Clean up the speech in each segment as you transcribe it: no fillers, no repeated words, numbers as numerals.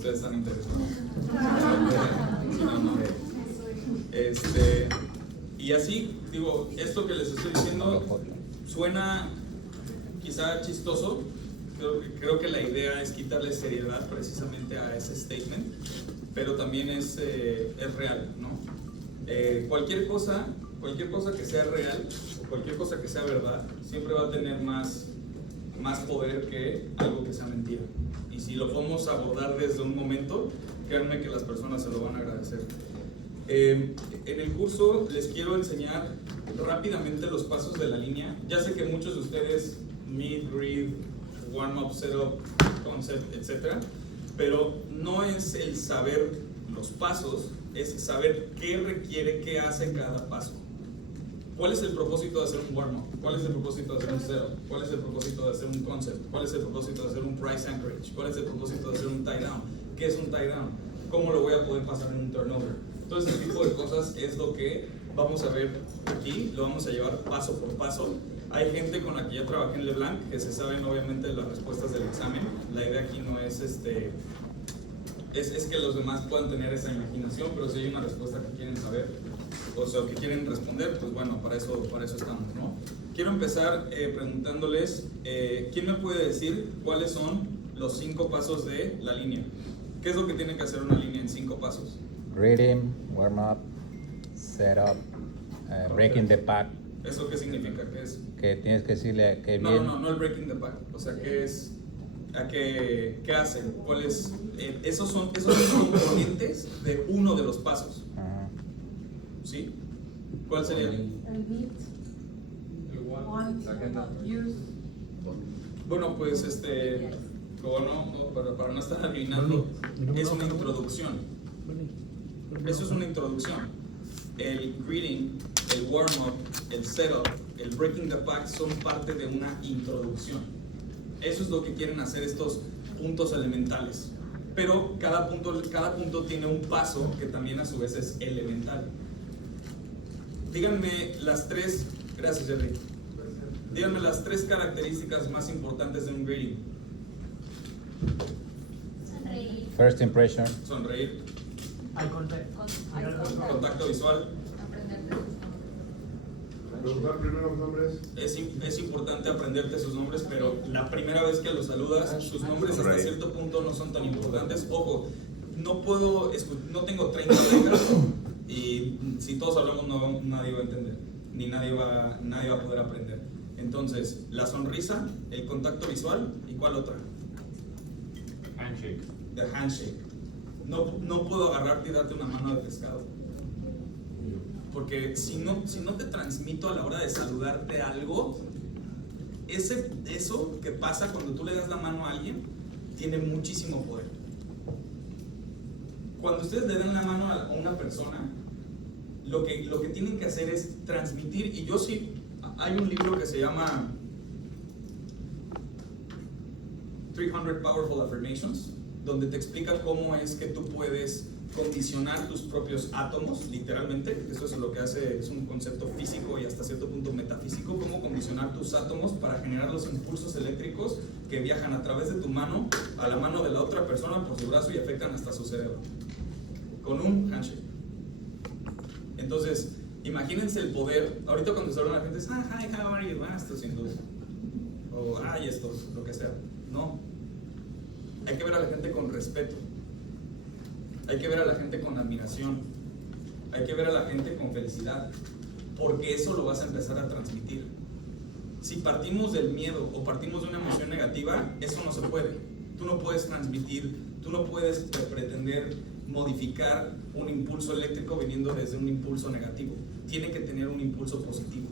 ustedes están interesados. Y así, digo, esto que les estoy diciendo suena quizá chistoso. Creo que la idea es quitarle seriedad precisamente a ese statement, pero también es real, ¿no? Cualquier cosa que sea real, o cualquier cosa que sea verdad, siempre va a tener más poder que algo que sea mentira. Y si lo podemos abordar desde un momento, créanme que las personas se lo van a agradecer. En el curso les quiero enseñar rápidamente los pasos de la línea. Ya sé que muchos de ustedes, meet, greet, warm-up, setup, concept, etc. Pero no es el saber los pasos, es saber qué requiere, qué hace cada paso. ¿Cuál es el propósito de hacer un warm-up? ¿Cuál es el propósito de hacer un setup? ¿Cuál es el propósito de hacer un concept? ¿Cuál es el propósito de hacer un price anchorage? ¿Cuál es el propósito de hacer un tie down? ¿Qué es un tie down? ¿Cómo lo voy a poder pasar en un turnover? Todo ese tipo de cosas es lo que vamos a ver aquí, lo vamos a llevar paso por paso. Hay gente con la que ya trabajé en LeBlanc que se saben obviamente las respuestas del examen. La idea aquí no es es que los demás puedan tener esa imaginación, pero si hay una respuesta que quieren saber, o sea, que quieren responder, pues bueno, para eso estamos, ¿no? Quiero empezar preguntándoles, ¿quién me puede decir cuáles son los 5 pasos de la línea? ¿Qué es lo que tiene que hacer una línea en 5 pasos? Greeting, warm up, setup, breaking the pack. ¿Eso qué significa? ¿Qué es? Que tienes que decirle que No el breaking the pack. O sea, ¿qué es? ¿Qué hacen? ¿Cuál es? Esos son componentes de uno de los pasos. ¿Sí? ¿Cuál sería? El meet. El Want. Use. Bueno, pues para no estar adivinando, es una introducción. Eso es una introducción. El greeting, el warm-up, el setup, el breaking the pack son parte de una introducción. Eso es lo que quieren hacer estos puntos elementales. Pero cada punto tiene un paso que también a su vez es elemental. Díganme las 3, gracias Jerry. Díganme las 3 características más importantes de un greeting. Sonreír. First impression. Sonreír. Contacto visual. Aprenderte sus nombres. Preguntar primero los nombres. Es importante aprenderte sus nombres, pero la primera vez que los saludas, sus nombres hasta cierto punto no son tan importantes. Ojo, no tengo 30 letras y si todos hablamos nadie va a entender, ni nadie va a poder aprender. Entonces, la sonrisa, el contacto visual, ¿y cuál otra? Handshake. The handshake. No puedo agarrarte y darte una mano de pescado. Porque si no te transmito a la hora de saludarte algo, eso que pasa cuando tú le das la mano a alguien, tiene muchísimo poder. Cuando ustedes le dan la mano a una persona, lo que tienen que hacer es transmitir, y yo sí, hay un libro que se llama 300 Powerful Affirmations, donde te explica cómo es que tú puedes condicionar tus propios átomos, literalmente. Eso es lo que hace, es un concepto físico y hasta cierto punto metafísico, cómo condicionar tus átomos para generar los impulsos eléctricos que viajan a través de tu mano a la mano de la otra persona por su brazo y afectan hasta su cerebro, con un handshake. Entonces, imagínense el poder. Ahorita cuando se habla la gente es, hi, how are you? Estos hindúes. O, estos, lo que sea. No. Hay que ver a la gente con respeto. Hay que ver a la gente con admiración. Hay que ver a la gente con felicidad. Porque eso lo vas a empezar a transmitir. Si partimos del miedo o partimos de una emoción negativa, eso no se puede. Tú no puedes transmitir, tú no puedes pretender modificar un impulso eléctrico viniendo desde un impulso negativo. Tiene que tener un impulso positivo.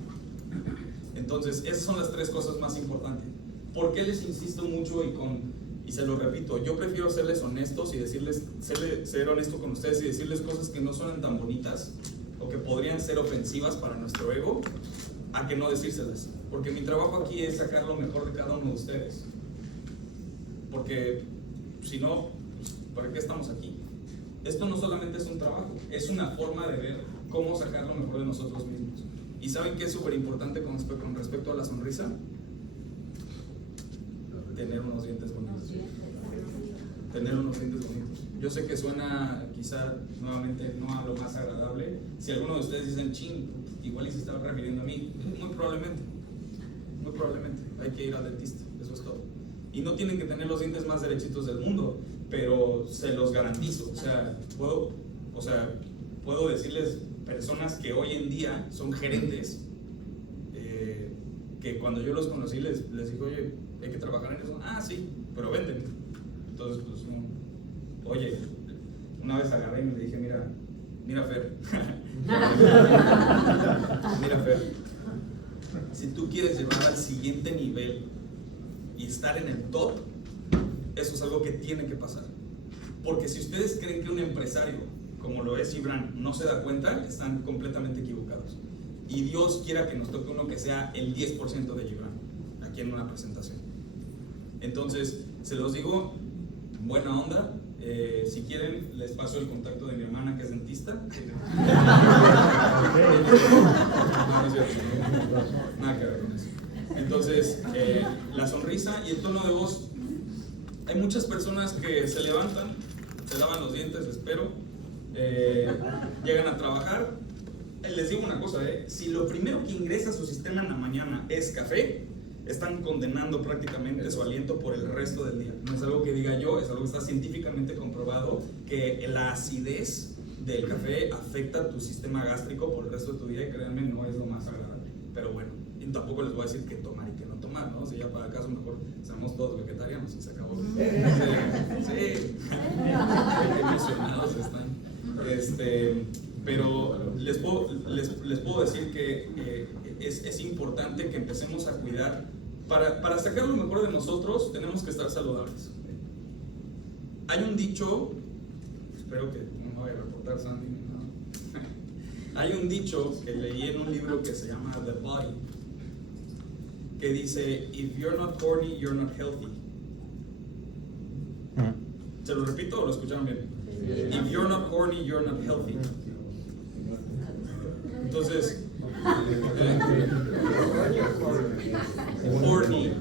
Entonces, esas son las 3 cosas más importantes. ¿Por qué les insisto mucho y se lo repito? Yo prefiero serles honestos y ser honesto con ustedes y decirles cosas que no suenan tan bonitas o que podrían ser ofensivas para nuestro ego, a que no decírselas. Porque mi trabajo aquí es sacar lo mejor de cada uno de ustedes. Porque si no, ¿para qué estamos aquí? Esto no solamente es un trabajo, es una forma de ver cómo sacar lo mejor de nosotros mismos. ¿Y saben qué es súper importante con respecto a la sonrisa? Tener unos dientes bonitos. Tener unos dientes bonitos. Yo sé que suena quizá nuevamente no a lo más agradable. Si alguno de ustedes dicen, chin, igual y se estaba refiriendo a mí, muy probablemente hay que ir al dentista, eso es todo. Y no tienen que tener los dientes más derechitos del mundo, pero se los garantizo. Puedo decirles personas que hoy en día son gerentes, que cuando yo los conocí les dije, oye, hay que trabajar en eso. Ah, sí, pero venden. Entonces, pues, oye, una vez agarré y me dije, mira Fer, mira Fer, si tú quieres llevar al siguiente nivel y estar en el top, eso es algo que tiene que pasar. Porque si ustedes creen que un empresario, como lo es Gibran, no se da cuenta, están completamente equivocados. Y Dios quiera que nos toque uno que sea el 10% de Gibran, aquí en una presentación. Entonces, se los digo, buena onda. Si quieren, les paso el contacto de mi hermana que es dentista. No, no es cierto. Nada que ver con eso. Entonces, la sonrisa y el tono de voz. Hay muchas personas que se levantan, se lavan los dientes, espero, llegan a trabajar. Les digo una cosa, si lo primero que ingresa a su sistema en la mañana es café, están condenando prácticamente su aliento por el resto del día. No es algo que diga yo, es algo que está científicamente comprobado, que la acidez del café afecta tu sistema gástrico por el resto de tu día, y créanme, no es lo más agradable. Pero bueno, y tampoco les voy a decir qué tomar y qué no tomar, ¿no? Si ya para acaso mejor seamos todos vegetarianos y se acabó. Sí, emocionados están. Pero les puedo decir que es importante que empecemos a cuidar. Para sacar lo mejor de nosotros, tenemos que estar saludables. Hay un dicho, espero que no me vaya a reportar Sandy, no. Hay un dicho que leí en un libro que se llama The Body, que dice, if you're not horny, you're not healthy. ¿Se lo repito o lo escucharon bien? If you're not horny, you're not healthy. Entonces, horny.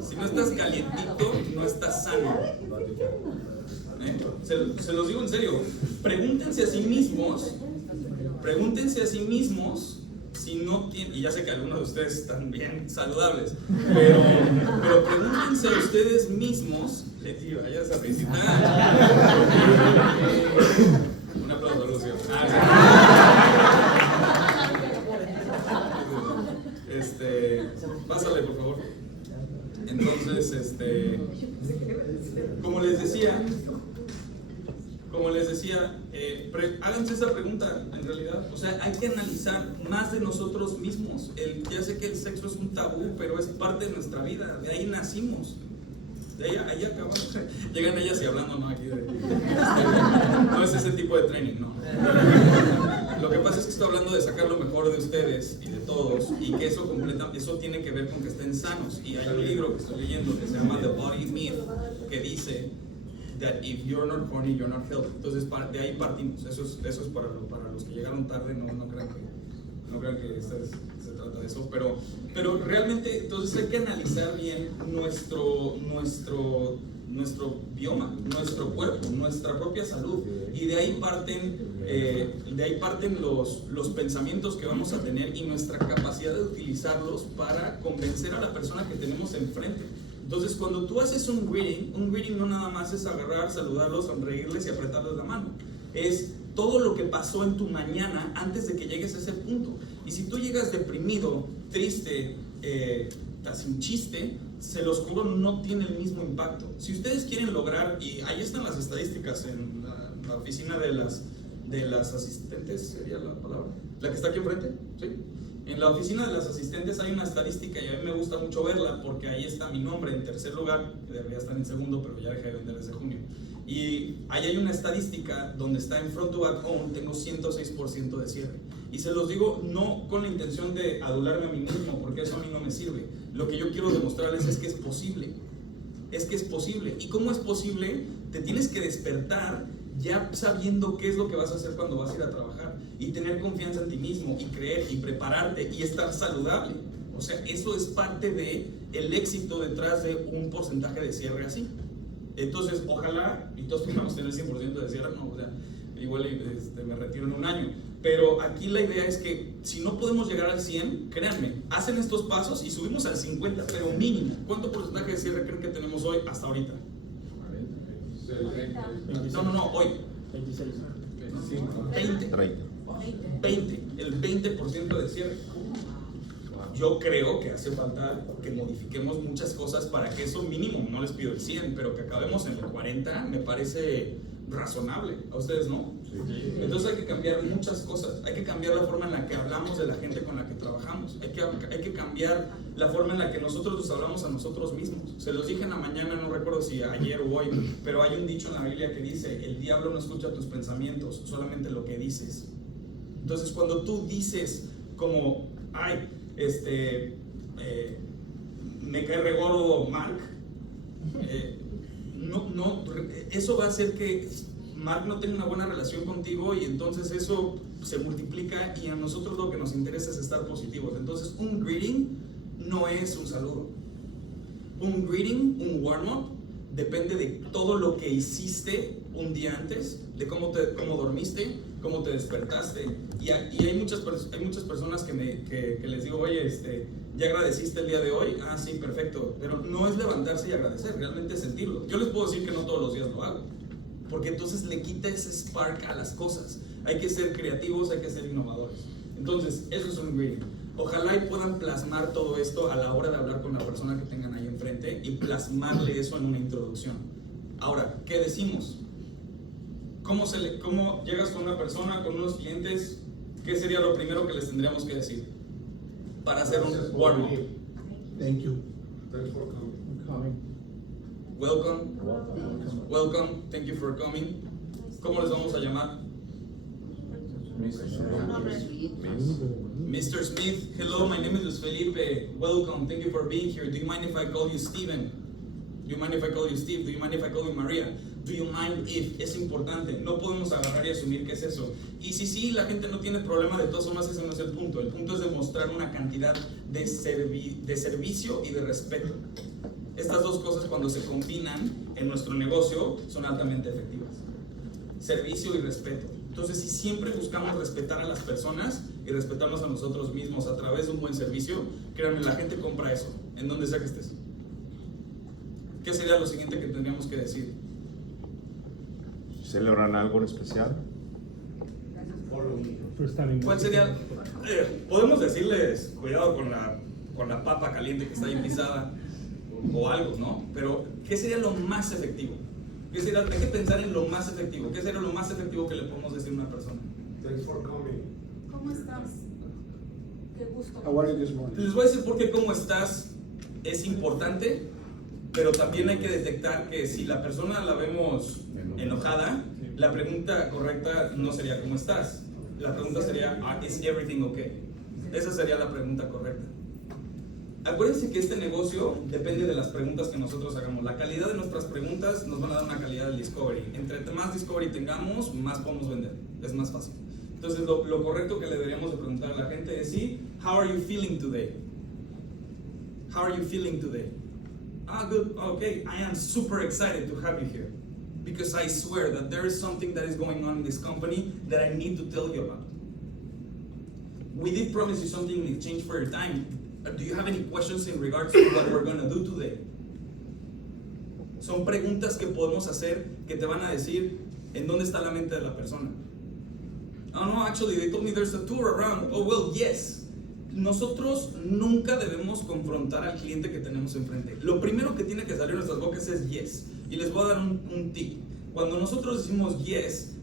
Si no estás calientito, no estás sano. Se los digo en serio. Pregúntense a sí mismos si no tienen, y ya sé que algunos de ustedes están bien saludables, pero pregúntense a ustedes mismos. Vaya esa risita. Un aplauso a Lucio. Pásale, por favor. Entonces, como les decía, háganse esa pregunta en realidad. O sea, hay que analizar más de nosotros mismos. Ya sé que el sexo es un tabú, pero es parte de nuestra vida. De ahí nacimos. De ahí acabamos. Llegan ellas y hablando, ¿no? Aquí no es ese tipo de training, no. Lo que pasa es que estoy hablando de sacar lo mejor de ustedes y de todos, y que eso tiene que ver con que estén sanos. Y hay un libro que estoy leyendo que se llama The Body Myth, que dice that if you're not horny, you're not healthy. Entonces, de ahí partimos. Eso es para los que llegaron tarde, no crean que se trata de eso, pero realmente entonces hay que analizar bien nuestro bioma, nuestro cuerpo, nuestra propia salud, y de ahí parten los pensamientos que vamos a tener y nuestra capacidad de utilizarlos para convencer a la persona que tenemos enfrente. Entonces, cuando tú haces un reading no nada más es agarrar, saludarlos, sonreírles y apretarles la mano. Es todo lo que pasó en tu mañana antes de que llegues a ese punto. Y si tú llegas deprimido, triste, sin chiste, se los juro, no tiene el mismo impacto. Si ustedes quieren lograr, y ahí están las estadísticas en la oficina de las asistentes, sería la palabra, la que está aquí enfrente, ¿sí? En la oficina de las asistentes hay una estadística y a mí me gusta mucho verla porque ahí está mi nombre en tercer lugar, que debería estar en segundo, pero ya dejé de vender desde junio. Y ahí hay una estadística donde está en front to back home, tengo 106% de cierre. Y se los digo no con la intención de adularme a mí mismo, porque eso a mí no me sirve. Lo que yo quiero demostrarles es que es posible. ¿Y cómo es posible? Te tienes que despertar ya sabiendo qué es lo que vas a hacer cuando vas a ir a trabajar, y tener confianza en ti mismo, y creer, y prepararte, y estar saludable. O sea, eso es parte del éxito detrás de un porcentaje de cierre así. Entonces, ojalá, y todos podamos tener el 100% de cierre, no, o sea, igual me retiro en un año. Pero aquí la idea es que si no podemos llegar al 100, créanme, hacen estos pasos y subimos al 50, pero mínimo. ¿Cuánto porcentaje de cierre creen que tenemos hoy hasta ahorita? No, hoy. 26. 20. 20, el 20% de cierre. Yo creo que hace falta que modifiquemos muchas cosas para que eso mínimo, no les pido el 100, pero que acabemos en el 40, me parece razonable. ¿A ustedes no? Sí. Entonces hay que cambiar muchas cosas. Hay que cambiar la forma en la que hablamos de la gente con la que trabajamos. Hay que cambiar la forma en la que nosotros nos hablamos a nosotros mismos. Se los dije en la mañana, no recuerdo si ayer o hoy, pero hay un dicho en la Biblia que dice: el diablo no escucha tus pensamientos, solamente lo que dices. Entonces cuando tú dices como, ay, me cae re gordo Mark, eso va a hacer que Mark no tenga una buena relación contigo, y entonces eso se multiplica, y a nosotros lo que nos interesa es estar positivos. Entonces un greeting no es un saludo. Un greeting, un warm-up, depende de todo lo que hiciste un día antes, de cómo dormiste, cómo te despertaste. Y hay muchas personas que les digo, oye, ¿ya agradeciste el día de hoy? Ah, sí, perfecto. Pero no es levantarse y agradecer, realmente es sentirlo. Yo les puedo decir que no todos los días lo hago, porque entonces le quita ese spark a las cosas. Hay que ser creativos, hay que ser innovadores. Entonces, eso es un greeting. Ojalá y puedan plasmar todo esto a la hora de hablar con la persona que tengan ahí enfrente, y plasmarle eso en una introducción. Ahora, ¿qué decimos? ¿Cómo llegas con una persona, con unos clientes? ¿Qué sería lo primero que les tendríamos que decir para hacer un warm-up? Thank you. Thanks for coming. Welcome, thank you for coming. ¿Cómo les vamos a llamar? Mr. Smith, hello, my name is Felipe. Welcome, thank you for being here. Do you mind if I call you Steven? Do you mind if I call you Steve? Do you mind if I call you Maria? Do you mind if? Es importante, no podemos agarrar y asumir que es eso. Y sí, la gente no tiene problema, de todas formas ese no es el punto. El punto es demostrar una cantidad de servicio y de respeto. Estas dos cosas, cuando se combinan en nuestro negocio, son altamente efectivas. Servicio y respeto. Entonces, si siempre buscamos respetar a las personas y respetarnos a nosotros mismos a través de un buen servicio, créanme, la gente compra eso, en donde sea que estés. ¿Qué sería lo siguiente que tendríamos que decir? ¿Celebran algo en especial? ¿Cuál sería? Podemos decirles, cuidado con la papa caliente que está ahí pisada, o algo, ¿no? Pero, ¿qué sería lo más efectivo? Hay que pensar en lo más efectivo. ¿Qué sería lo más efectivo que le podemos decir a una persona? Thanks for coming. ¿Cómo estás? Qué gusto. How are you this morning? Les voy a decir por qué cómo estás es importante, pero también hay que detectar que si la persona la vemos enojada, la pregunta correcta no sería ¿cómo estás? La pregunta sería ¿is everything okay? Esa sería la pregunta correcta. Acuérdense que este negocio depende de las preguntas que nosotros hagamos. La calidad de nuestras preguntas nos van a dar una calidad del discovery. Entre más discovery tengamos, más podemos vender. Es más fácil. Entonces, lo correcto que le deberíamos de preguntar a la gente es sí, how are you feeling today? How are you feeling today? Ah, good. Okay, I am super excited to have you here, because I swear that there is something that is going on in this company that I need to tell you about. We did promise you something in exchange for your time. Do you have any questions in regards to what we're going to do today? Son preguntas que podemos hacer que te van a decir en dónde está la mente de la persona. Oh no, actually they told me there's a tour around. Oh well, yes. Nosotros nunca debemos confrontar al cliente que tenemos enfrente. Lo primero que tiene que salir de nuestras bocas es yes. Y les voy a dar un tip. Cuando nosotros decimos yes,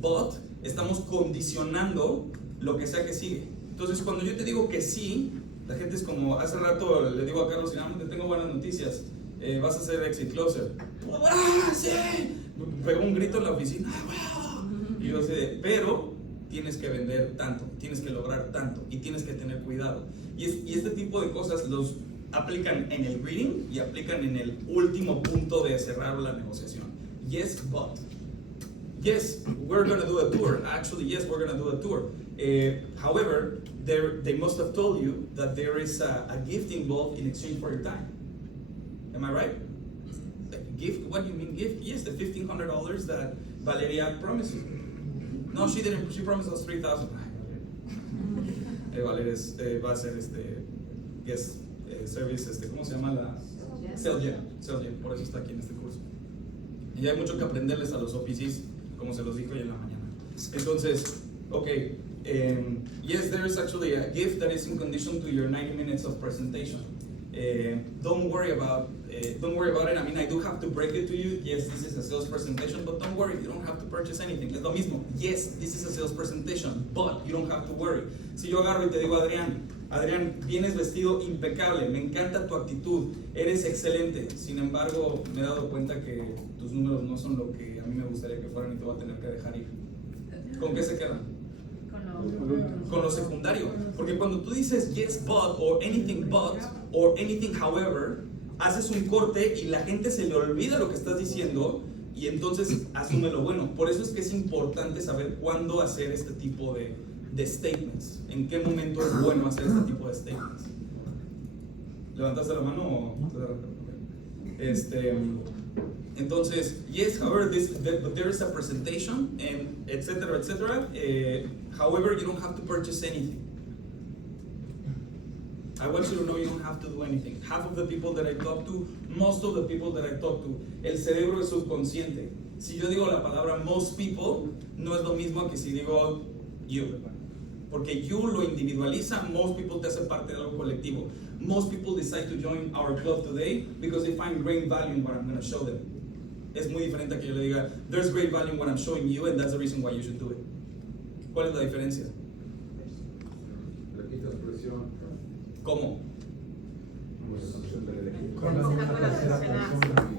but, estamos condicionando lo que sea que sigue. Entonces cuando yo te digo que sí, la gente es como, hace rato le digo a Carlos, te tengo buenas noticias, vas a ser exit closer. ¡Ah, sí! Pegó un grito en la oficina. ¡Ah, wow! Y yo sé, pero tienes que vender tanto, tienes que lograr tanto y tienes que tener cuidado. Y este tipo de cosas los aplican en el greeting y aplican en el último punto de cerrar la negociación. Yes, but. Yes, we're going to do a tour. Actually, yes, we're going to do a tour. However, they must have told you that there is a gift involved in exchange for your time. Am I right? gift? What do you mean gift? Yes, the $1,500 that Valeria promised you. No, she didn't. She promised us $3,000. Valeria va a hacer guest service, ¿cómo se llama la? Sales Jet, por eso está aquí en este curso. Y hay mucho que aprenderles a los OPCs, como se los dije hoy en la mañana. Entonces, okay, yes, there is actually a gift that is in condition to your 90 minutes of presentation. Don't worry about it. I mean, I do have to break it to you. Yes, this is a sales presentation, but don't worry, you don't have to purchase anything. Es lo mismo. Yes, this is a sales presentation, but you don't have to worry. Si yo agarro y te digo, Adrián, vienes vestido impecable, me encanta tu actitud, eres excelente. Sin embargo, me he dado cuenta que tus números no son lo que a mí me gustaría que fueran y te voy a tener que dejar ir. ¿Con qué se quedan? Con lo secundario. Porque cuando tú dices yes but or anything however, haces un corte y la gente se le olvida lo que estás diciendo y entonces asume lo bueno. Por eso es que es importante saber cuándo hacer este tipo de statements. ¿En qué momento es bueno hacer este tipo de statements? ¿Levantaste la mano o? Entonces, yes, however, but there is a presentation, and etc. However, you don't have to purchase anything. I want you to know you don't have to do anything. Half of the people that I talk to, most of the people that I talk to, el cerebro es subconsciente. Si yo digo la palabra most people, no es lo mismo que si digo you. Porque you lo individualiza, most people te hace parte de algo colectivo. Most people decide to join our club today because they find great value in what I'm going to show them. Es muy diferente a que yo le diga, there's great value in what I'm showing you and that's the reason why you should do it. ¿Cuál es la diferencia? Le quitas presión. ¿Cómo?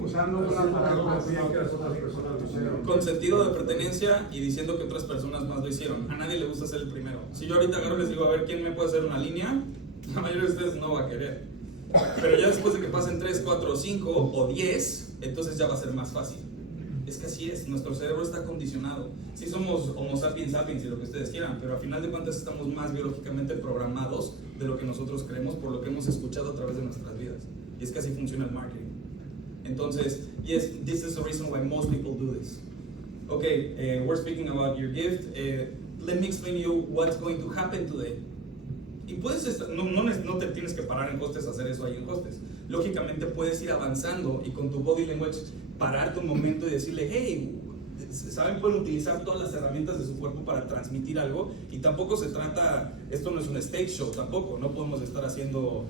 Usando una palabra que las otras personas lo hicieron. Con sentido de pertenencia y diciendo que otras personas más lo hicieron. A nadie le gusta ser el primero. Si yo ahorita agarro y les digo, a ver, ¿quién me puede hacer una línea? La mayoría de ustedes no va a querer. Pero ya después de que pasen 3, 4, 5 o 10, entonces ya va a ser más fácil. Es que así es, nuestro cerebro está condicionado. Sí somos homo sapiens sapiens y lo que ustedes quieran, pero a final de cuentas estamos más biológicamente programados de lo que nosotros creemos por lo que hemos escuchado a través de nuestras vidas. Y es que así funciona el marketing. Entonces, yes, this is the reason why most people do this. Okay, we're speaking about your gift. Let me explain to you what's going to happen today. Y puedes no te tienes que parar en hostes a hacer eso ahí en hostes. Lógicamente puedes ir avanzando y con tu body language pararte un momento y decirle, hey, ¿saben? Pueden utilizar todas las herramientas de su cuerpo para transmitir algo y tampoco se trata, esto no es un stage show tampoco, no podemos estar haciendo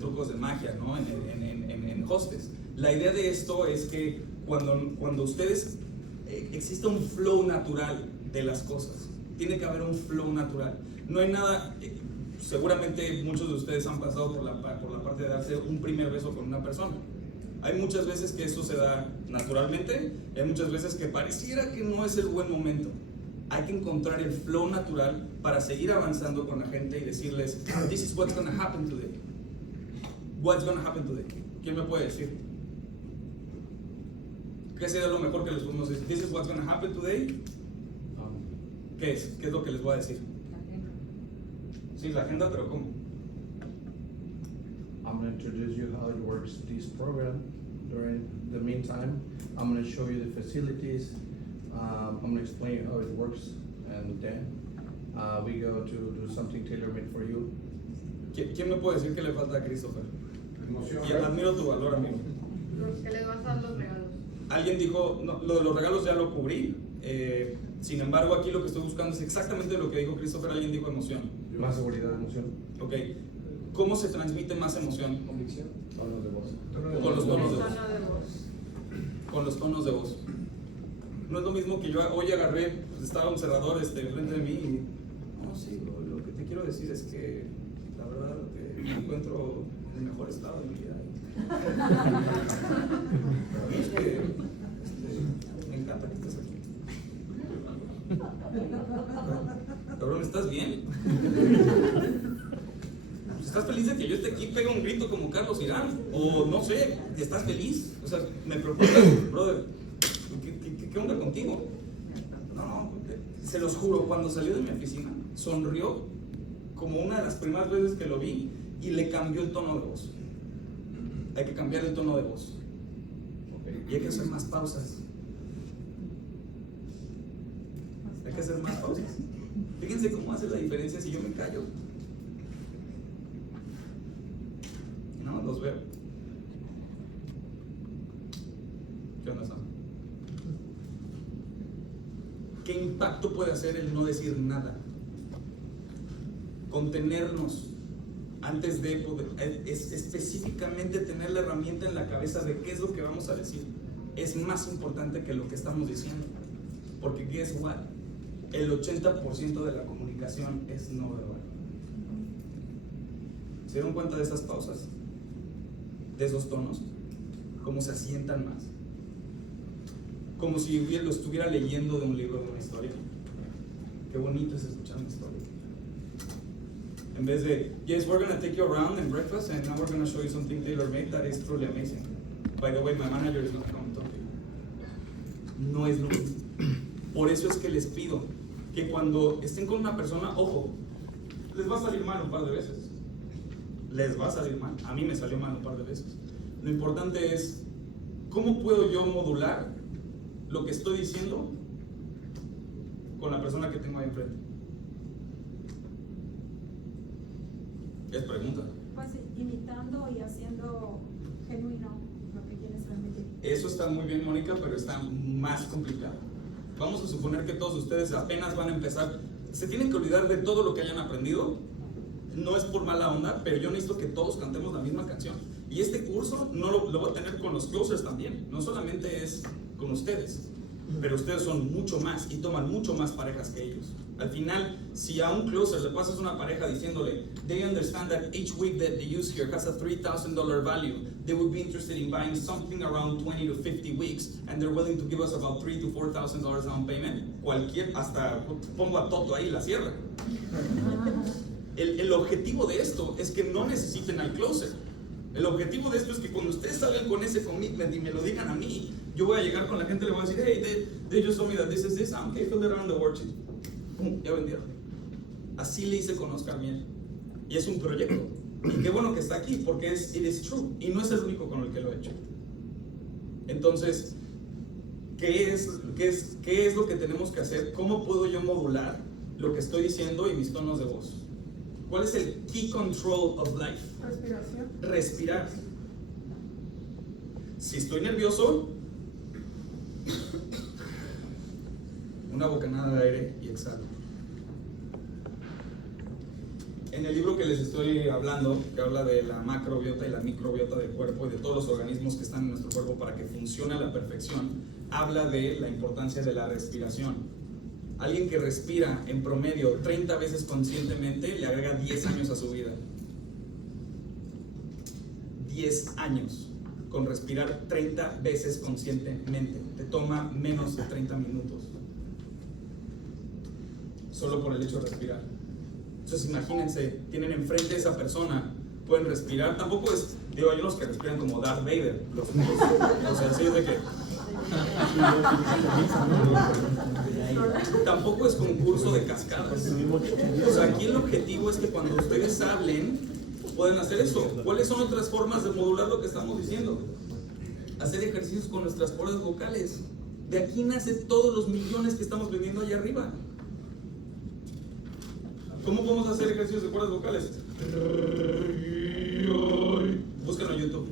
trucos de magia, ¿no? en hostes. La idea de esto es que cuando ustedes, existe un flow natural de las cosas, tiene que haber un flow natural. No hay nada, seguramente muchos de ustedes han pasado por la parte de darse un primer beso con una persona. Hay muchas veces que eso se da naturalmente, hay muchas veces que pareciera que no es el buen momento. Hay que encontrar el flow natural para seguir avanzando con la gente y decirles, this is what's going to happen today. What's going to happen today? ¿Quién me puede decir? ¿Qué sería lo mejor que les podemos decir? This is what's going to happen today. ¿Qué es? ¿Qué es lo que les voy a decir? Sí, la agenda, pero ¿cómo? I'm going to introduce you how it works, this program. During the meantime, I'm going to show you the facilities. I'm going to explain how it works, and then we go to do something tailor-made for you. ¿Quién me puede decir qué le falta a Christopher? Emoción. Y admiro tu valor, amigo. Que le vas a dar los regalos. Alguien dijo, no, lo de los regalos ya lo cubrí. Sin embargo, aquí lo que estoy buscando es exactamente lo que dijo Christopher. Alguien dijo emoción. Más seguridad, emoción. Ok. ¿Cómo se transmite más emoción? Convicción. Tonos de voz. Con los tonos de voz. Tono de voz. Con los tonos de voz. No es lo mismo que yo hoy agarré, pues estaba un cerrador frente de mí y no, sí, lo que te quiero decir es que la verdad me encuentro en el mejor estado de mi vida. Para mí es que me encanta que estés aquí. Cabrón, ¿estás bien? ¿Estás feliz de que yo esté aquí? Pega un grito como Carlos Irán. O no sé, ¿estás feliz? O sea, me preocupa, brother, ¿qué onda contigo? No, se los juro, cuando salió de mi oficina, sonrió como una de las primeras veces que lo vi y le cambió el tono de voz. Hay que cambiar el tono de voz. Okay. Y hay que hacer más pausas. Hay que hacer más pausas. Fíjense cómo hace la diferencia si yo me callo. No, los veo. ¿Qué onda, Sam? ¿Qué impacto puede hacer el no decir nada? Contenernos antes de poder, es específicamente tener la herramienta en la cabeza de qué es lo que vamos a decir. Es más importante que lo que estamos diciendo. Porque guess what? El 80% de la comunicación es no verbal. ¿Se dieron cuenta de esas pausas? De esos tonos. Cómo se asientan más. Como si lo estuviera leyendo de un libro, de una historia. Qué bonito es escuchar una historia. En vez de, yes, we're going to take you around and breakfast and now we're going to show you something tailor-made that is truly amazing. By the way, my manager is not coming to talk to you. No es lo mismo. Por eso es que les pido que cuando estén con una persona, ojo, les va a salir mal un par de veces. Les va a salir mal. A mí me salió mal un par de veces. Lo importante es, ¿cómo puedo yo modular lo que estoy diciendo con la persona que tengo ahí enfrente? ¿Qué es pregunta? Pues imitando y haciendo genuino lo que quieres transmitir. Eso está muy bien, Mónica, pero está más complicado. Vamos a suponer que todos ustedes apenas van a empezar. Se tienen que olvidar de todo lo que hayan aprendido. No es por mala onda, pero yo necesito que todos cantemos la misma canción. Y este curso no lo voy a tener con los closers también. No solamente es con ustedes, pero ustedes son mucho más y toman mucho más parejas que ellos. Al final, si a un closer le pasas una pareja diciéndole, they understand that each week that they use here has a $3,000 value, they would be interested in buying something around 20 to 50 weeks, and they're willing to give us about $3,000 to $4,000 down payment. Hasta pongo a Toto ahí la cierra. El objetivo de esto es que no necesiten al closer. El objetivo de esto es que cuando ustedes salgan con ese commitment y me lo digan a mí, yo voy a llegar con la gente y le voy a decir, hey, they just told me that this is this, okay, fill it around the worksheet. ¡Pum! Ya vendieron. Así le hice con Oscar Miel. Y es un proyecto. Y qué bueno que está aquí, porque it is true. Y no es el único con el que lo he hecho. Entonces, ¿qué es lo que tenemos que hacer? ¿Cómo puedo yo modular lo que estoy diciendo y mis tonos de voz? ¿Cuál es el key control of life? Respiración. Respirar. Si estoy nervioso, una bocanada de aire y exhalo. En el libro que les estoy hablando, que habla de la macrobiota y la microbiota del cuerpo y de todos los organismos que están en nuestro cuerpo para que funcione a la perfección, habla de la importancia de la respiración. Alguien que respira en promedio 30 veces conscientemente le agrega 10 años a su vida. 10 años con respirar 30 veces conscientemente. Te toma menos de 30 minutos. Solo por el hecho de respirar. Entonces imagínense, tienen enfrente a esa persona, pueden respirar. Tampoco es, digo, hay unos que respiran como Darth Vader. O sea, así es de que... Tampoco es concurso de cascadas. O sea, aquí el objetivo es que cuando ustedes hablen, pueden hacer eso. ¿Cuáles son otras formas de modular lo que estamos diciendo? Hacer ejercicios con nuestras cuerdas vocales. De aquí nace todos los millones que estamos vendiendo allá arriba. ¿Cómo podemos hacer ejercicios de cuerdas vocales? Búsquenlo en YouTube.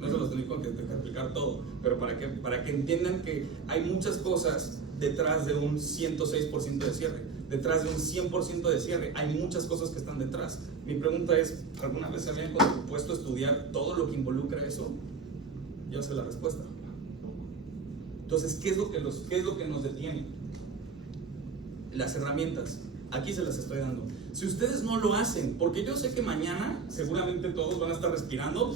No se los tengo que explicar todo, pero para que entiendan que hay muchas cosas detrás de un 106% de cierre, detrás de un 100% de cierre, hay muchas cosas que están detrás. Mi pregunta es, ¿alguna vez se habían puesto a estudiar todo lo que involucra eso? Yo sé la respuesta. Entonces, ¿qué es lo que nos detiene? Las herramientas. Aquí se las estoy dando. Si ustedes no lo hacen, porque yo sé que mañana seguramente todos van a estar respirando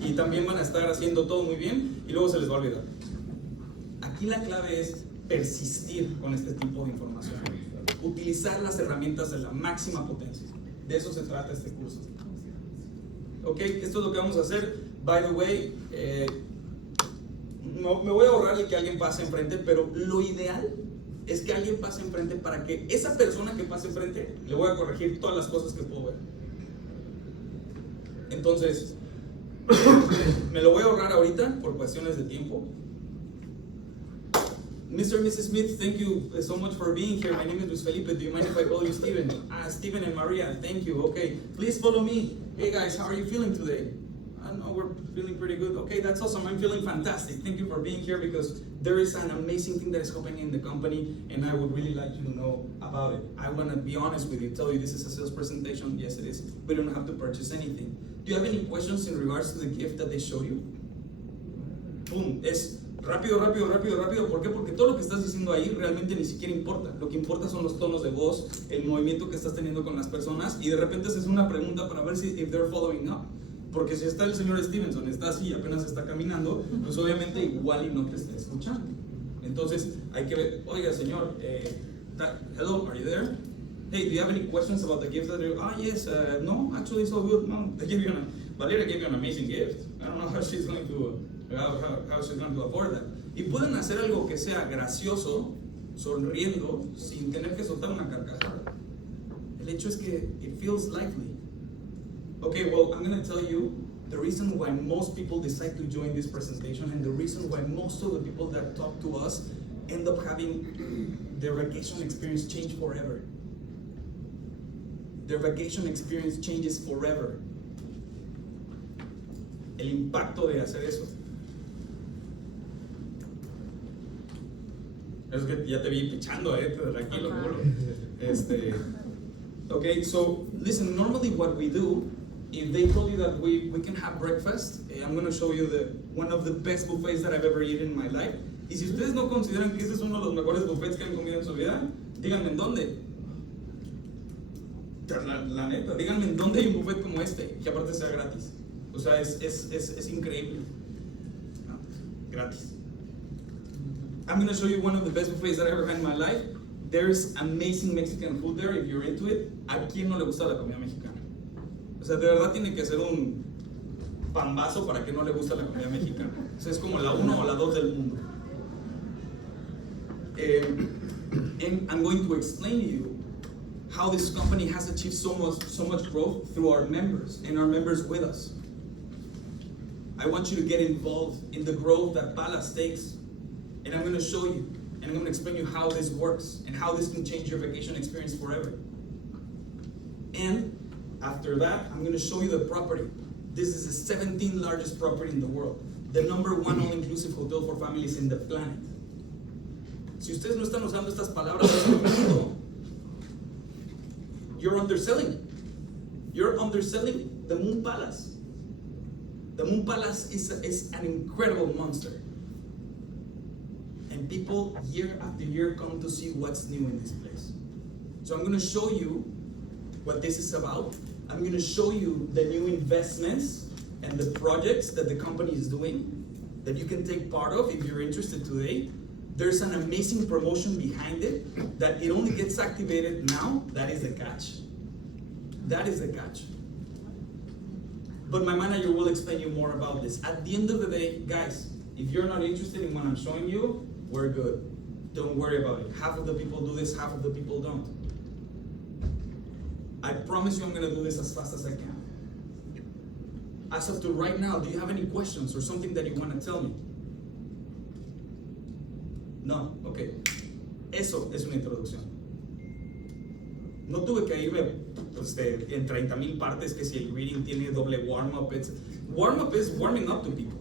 y también van a estar haciendo todo muy bien y luego se les va a olvidar. Aquí la clave es persistir con este tipo de información. Utilizar las herramientas de la máxima potencia. De eso se trata este curso. Ok, esto es lo que vamos a hacer. By the way, me voy a ahorrar el que alguien pase enfrente, pero lo ideal es que alguien pase enfrente para que esa persona que pase enfrente le voy a corregir todas las cosas que puedo ver. Entonces, me lo voy a ahorrar ahorita por cuestiones de tiempo. Mr. and Mrs. Smith, thank you so much for being here. My name is Luis Felipe. Do you mind if I call you Steven? Steven and Maria, thank you. Okay, please follow me. Hey guys, how are you feeling today? I know we're feeling pretty good. Okay, that's awesome. I'm feeling fantastic. Thank you for being here because there is an amazing thing that is happening in the company and I would really like you to know about it. I want to be honest with you, tell you this is a sales presentation. Yes, it is. We don't have to purchase anything. Do you have any questions in regards to the gift that they showed you? Boom, es rápido, rápido, rápido, rápido. ¿Por qué? Porque todo lo que estás diciendo ahí realmente ni siquiera importa. Lo que importa son los tonos de voz, el movimiento que estás teniendo con las personas y de repente haces una pregunta para ver si if they're following up. Porque si está el señor Stevenson, está así y apenas está caminando, pues obviamente igual y no te está escuchando. Entonces hay que ver, oiga señor, hello, are you there? Hey, do you have any questions about the gift that you, yes, no, actually it's all good. No, Valeria gave you an amazing gift. I don't know how she's going to, how she's going to afford that. Y pueden hacer algo que sea gracioso, sonriendo, sin tener que soltar una carcajada. El hecho es que it feels lively. Okay, well, I'm going to tell you the reason why most people decide to join this presentation and the reason why most of the people that talk to us end up having their vacation experience change forever. Their vacation experience changes forever. El impacto de hacer eso. Es que ya te vi pichando, tranquilo, culo. Okay, so listen, normally what we do, if they told you that we can have breakfast, I'm going to show you one of the best buffets that I've ever eaten in my life. Y si ustedes no consideran que este es uno de los mejores buffets que han comido en su vida, díganme en dónde. La neta, díganme en dónde hay un buffet como este, que aparte sea gratis. O sea, es increíble. No, gratis. I'm going to show you one of the best buffets that I ever had in my life. There's amazing Mexican food there if you're into it. ¿A quién no le gusta la comida mexicana? O sea, de verdad tiene que ser un pambazo para que no le guste la comida mexicana. O sea, es como la 1 o la 2 del mundo. And I'm going to explain to you how this company has achieved so much growth through our members and our members with us. I want you to get involved in the growth that Palas takes, and I'm going to show you, and I'm going to explain you how this works and how this can change your vacation experience forever. And after that, I'm going to show you the property. This is the 17th largest property in the world, the #1 all-inclusive hotel for families in the planet. Si ustedes no están usando estas palabras en este momento, you're underselling. You're underselling the Moon Palace. The Moon Palace is an incredible monster. And people year after year come to see what's new in this place. So I'm going to show you what this is about. I'm going to show you the new investments and the projects that the company is doing that you can take part of if you're interested today. There's an amazing promotion behind it that it only gets activated now. That is the catch. That is the catch. But my manager will explain you more about this. At the end of the day, guys, if you're not interested in what I'm showing you, we're good. Don't worry about it. Half of the people do this, half of the people don't. I promise you I'm going to do this as fast as I can. As of to right now, do you have any questions or something that you want to tell me? No, ok. Eso es una introducción. No tuve que irme en 30,000 partes que si el greeting tiene doble warm-up. Warm-up es warming up to people.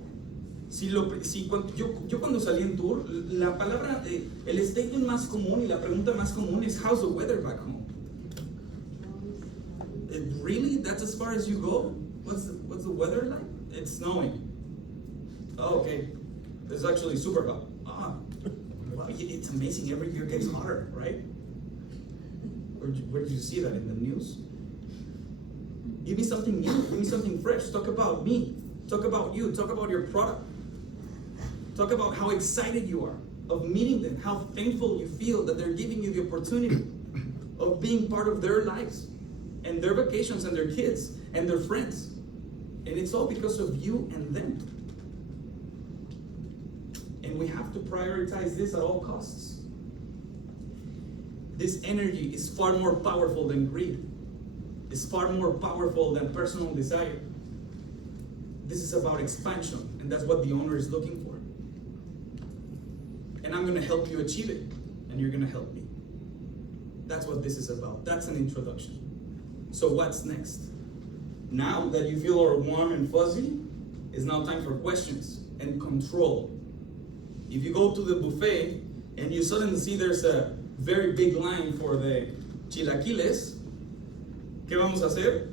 Yo cuando salí en tour, la palabra, el statement más común y la pregunta más común es how's the weather back home? Really? That's as far as you go? What's the weather like? It's snowing. Oh, okay. It's actually super hot. Wow, it's amazing. Every year gets hotter, right? Where did you see that in the news? Give me something new. Give me something fresh. Talk about me. Talk about you. Talk about your product. Talk about how excited you are of meeting them. How thankful you feel that they're giving you the opportunity of being part of their lives and their vacations and their kids and their friends. And it's all because of you and them. And we have to prioritize this at all costs. This energy is far more powerful than greed. It's far more powerful than personal desire. This is about expansion, and that's what the owner is looking for. And I'm going to help you achieve it, and you're going to help me. That's what this is about. That's an introduction. So what's next? Now that you feel all warm and fuzzy, it's now time for questions and control. If you go to the buffet and you suddenly see there's a very big line for the chilaquiles, ¿qué vamos a hacer?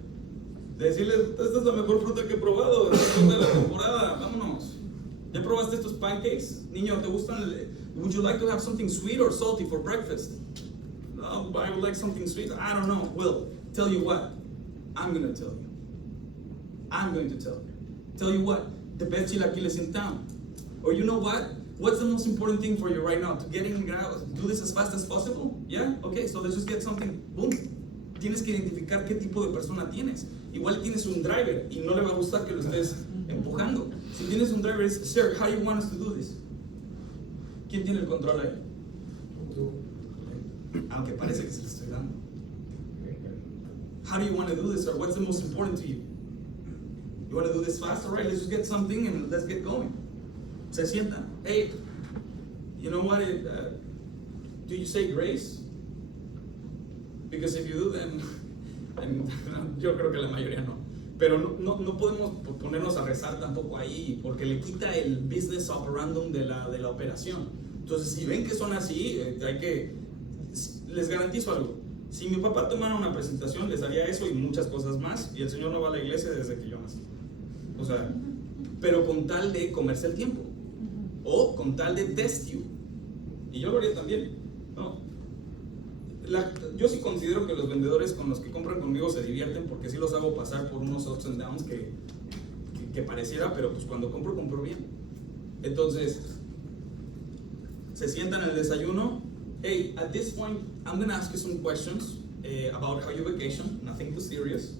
Decirles, esta es la mejor fruta que he probado después de la temporada, vámonos. ¿Ya probaste estos pancakes? Niño, ¿te gustan? Would you like to have something sweet or salty for breakfast? No, I would like something sweet. I don't know. Well, tell you what, I'm gonna tell you. I'm going to tell you. Tell you what, the best chilaquiles in town. Or you know what? What's the most important thing for you right now? To get in, do this as fast as possible? Yeah? Okay, so let's just get something. Boom. Tienes que identificar qué tipo de persona tienes. Igual tienes un driver y no le va a gustar que lo estés empujando. Si tienes un driver, es, sir, how do you want us to do this? ¿Quién tiene el control ahí? Aunque parece que se lo estoy dando. How do you want to do this, sir? What's the most important to you? You want to do this fast? All right, let's just get something and let's get going. Se sientan. Hey, you know what? Do you say grace? Because if you do, then yo creo que la mayoría no. Pero no podemos ponernos a rezar tampoco ahí, porque le quita el business operandum de la operación. Entonces, si ven que son así, hay que, les garantizo algo. Si mi papá tomara una presentación, les haría eso y muchas cosas más, y el Señor no va a la iglesia desde que yo nací. O sea, pero con tal de comerse el tiempo, o con tal de test you. Y yo lo haría también, ¿no? Yo sí considero que los vendedores con los que compran conmigo se divierten, porque sí los hago pasar por unos ups and downs que pareciera, pero pues cuando compro bien. Entonces, se sientan en el desayuno. Hey, at this point, I'm going to ask you some questions about how you vacation, nothing too serious.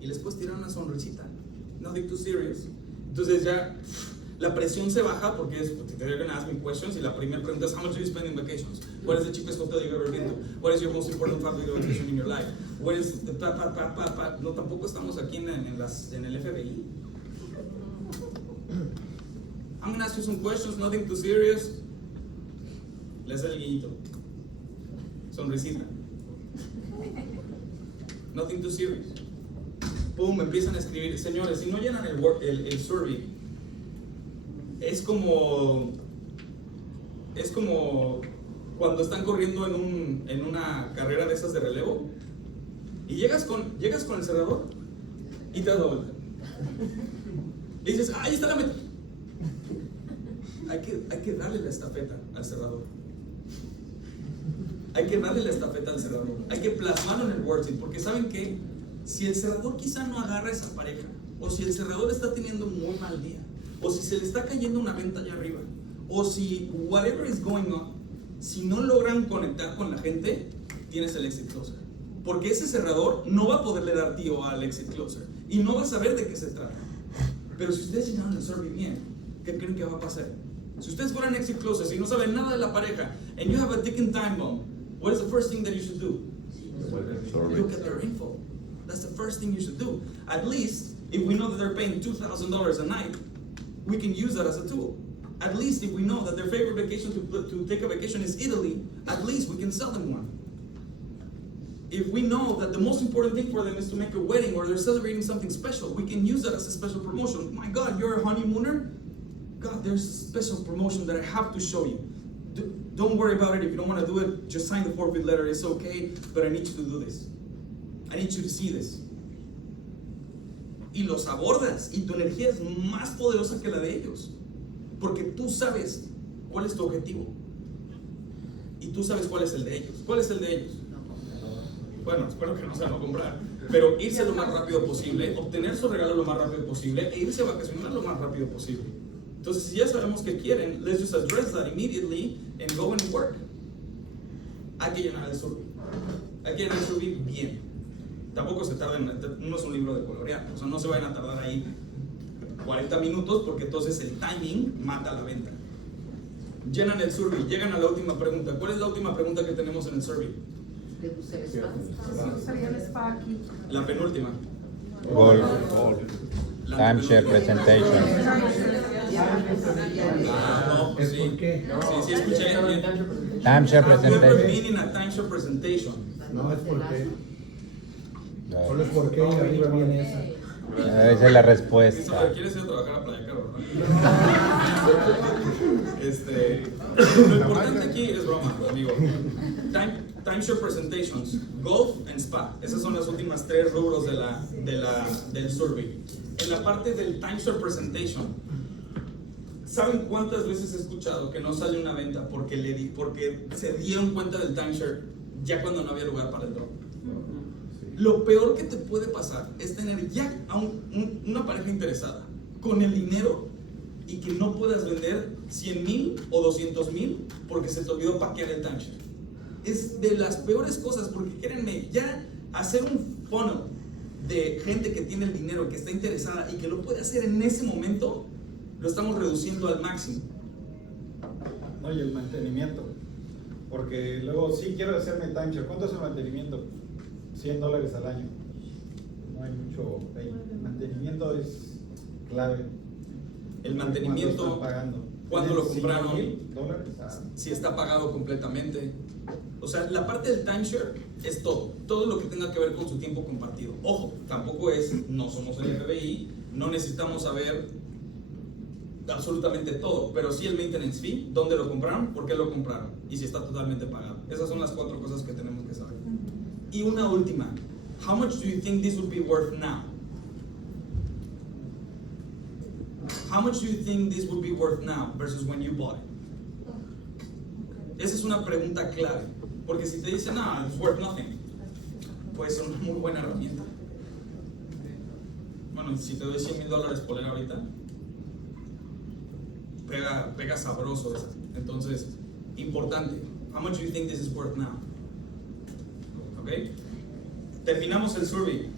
Y les puedes tirar una sonrisita, nothing too serious. Entonces ya la presión se baja porque es, they're going to ask me questions, y la primera pregunta es, how much do you spend in vacations? What is the cheapest hotel you've ever been to? What is your most important family vacation in your life? What is the No, tampoco estamos aquí en el FBI. I'm going to ask you some questions, nothing too serious. Le hace el guiñito. Sonrisita. Nothing too serious. Pum, empiezan a escribir. Señores, si no llenan el survey, es como cuando están corriendo en una carrera de esas de relevo y llegas con el cerrador y te das la vuelta. Y dices, ahí está la meta. Hay que darle la estafeta al cerrador. Hay que darle la estafeta al cerrador. Hay que plasmarlo en el worksheet, porque ¿saben qué? Si el cerrador quizá no agarra a esa pareja, o si el cerrador está teniendo un muy mal día, o si se le está cayendo una venta allá arriba, o si whatever is going on, si no logran conectar con la gente, tienes el exit closer. Porque ese cerrador no va a poderle dar tío al exit closer y no va a saber de qué se trata. Pero si ustedes llenaron el survey bien, ¿qué creen que va a pasar? Si ustedes fueran exit closers y no saben nada de la pareja, and you have a ticking time bomb, what is the first thing that you should do? Look at their info. That's the first thing you should do. At least, if we know that they're paying $2,000 a night, we can use that as a tool. At least if we know that their favorite vacation to take a vacation is Italy, at least we can sell them one. If we know that the most important thing for them is to make a wedding or they're celebrating something special, we can use that as a special promotion. My God, you're a honeymooner? God, there's a special promotion that I have to show you. Don't worry about it. If you don't want to do it, just sign the forfeit letter. It's okay, but I need you to do this. I need you to see this. Y los abordas, y tu energía es más poderosa que la de ellos. Porque tú sabes cuál es tu objetivo. Y tú sabes cuál es el de ellos. ¿Cuál es el de ellos? Bueno, espero que no sea no comprar. Pero irse lo más rápido posible, obtener su regalo lo más rápido posible, e irse a vacacionar lo más rápido posible. Entonces, si ya sabemos qué quieren, let's just address that immediately and go and work. Hay que llenar el survey. Hay que llenar el survey bien. Tampoco se tarden, no es un libro de colorear, o sea, no se vayan a tardar ahí 40 minutos porque entonces el timing mata la venta. Llenan el survey, llegan a la última pregunta. ¿Cuál es la última pregunta que tenemos en el survey? ¿Te gusta el spa? Sería el spa aquí. La penúltima. Goal. La Timeshare metodología. presentation. No, pues sí. ¿Por qué? Sí, escuché. Timeshare I've never presentation. been in a timeshare presentation. No, es porque. No. Solo es porque y arriba viene esa. Esa es la respuesta. Christopher, ¿quieres ir a trabajar a Playa Caro, no? Lo importante aquí es broma, amigo. Timeshare presentations, golf and spa. Esas son las últimas 3 rubros del survey. En la parte del timeshare presentation, ¿saben cuántas veces he escuchado que no sale una venta porque se dieron cuenta del timeshare ya cuando no había lugar para el drop? Lo peor que te puede pasar es tener ya a una pareja interesada con el dinero y que no puedas vender 100,000 o 200,000 porque se te olvidó paquear el timeshare. Es de las peores cosas porque créanme, ya hacer un funnel de gente que tiene el dinero, que está interesada y que lo puede hacer en ese momento, lo estamos reduciendo al máximo. No, y el mantenimiento. Porque luego sí quiero hacerme timeshare. ¿Cuánto es el mantenimiento? $100 al año. No hay mucho ahí. El mantenimiento es clave. El mantenimiento, ¿Cuánto están pagando? ¿cuándo lo compraron? $5,000. Si está pagado completamente. O sea, la parte del timeshare es todo lo que tenga que ver con su tiempo compartido. Ojo, tampoco no somos el FBI, no necesitamos saber absolutamente todo, pero sí el maintenance fee, dónde lo compraron, por qué lo compraron y si está totalmente pagado. Esas son las 4 cosas que tenemos que saber. Y una última, how much do you think this would be worth now? How much do you think this would be worth now versus when you bought it? Esa es una pregunta clave, porque si te dicen, it's worth nothing, puede ser una muy buena herramienta. Bueno, si te doy $100,000 por él ahorita, pega sabroso eso. Entonces, importante, how much do you think this is worth now? ¿Ok? Terminamos el survey,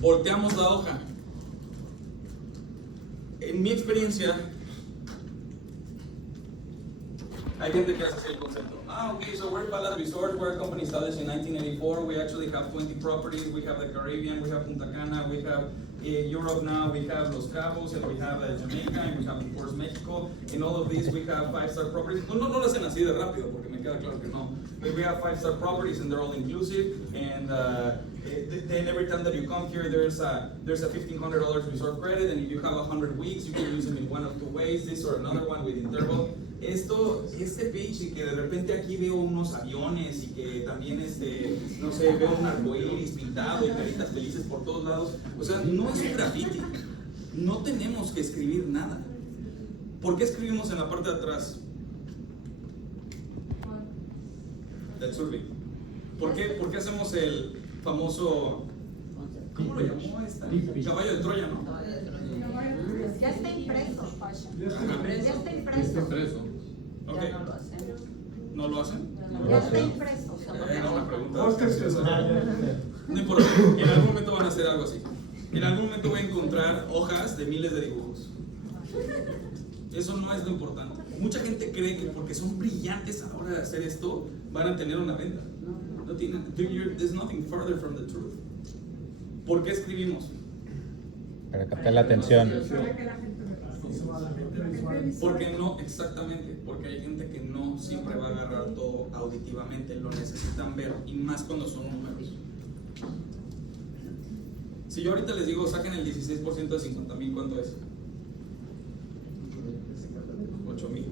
volteamos la hoja. En mi experiencia, hay gente que hace así el concepto. Okay, so we're Palace Resort, we're a company established in 1984. We actually have 20 properties. We have the Caribbean, we have Punta Cana, we have Europe now, we have Los Cabos, and we have Jamaica, and we have, of course, Mexico. In all of these, we have 5-star properties. No lo hacen así de rápido, porque me queda claro que no. But we have 5-star properties, and they're all inclusive. And then every time that you come here, there's a $1,500 resort credit, and if you have 100 weeks, you can use them in one of 2 ways, this or another one with interval. Este pitch y que de repente aquí veo unos aviones y que también no sé, veo un arcoíris pintado y caritas felices por todos lados. O sea, no es un graffiti. No tenemos que escribir nada. ¿Por qué escribimos en la parte de atrás del survey? ¿Por qué hacemos el famoso, ¿cómo lo llamó esta? Caballo de Troya, ¿no? Ya está impreso. Ya está impreso. Ok. Ya no lo hacemos. ¿No lo hacen? Ya está impreso. Era una pregunta. No importa, en algún momento van a hacer algo así. En algún momento voy a encontrar hojas de miles de dibujos. Eso no es lo importante. Mucha gente cree que porque son brillantes a la hora de hacer esto, van a tener una venta. No tienen, there's nothing further from the truth. ¿Por qué escribimos? Para captar la atención. Porque no, exactamente, porque hay gente que no siempre va a agarrar todo auditivamente, lo necesitan ver, y más cuando son números. Si yo ahorita les digo, saquen el 16% de 50,000, ¿cuánto es? 8,000.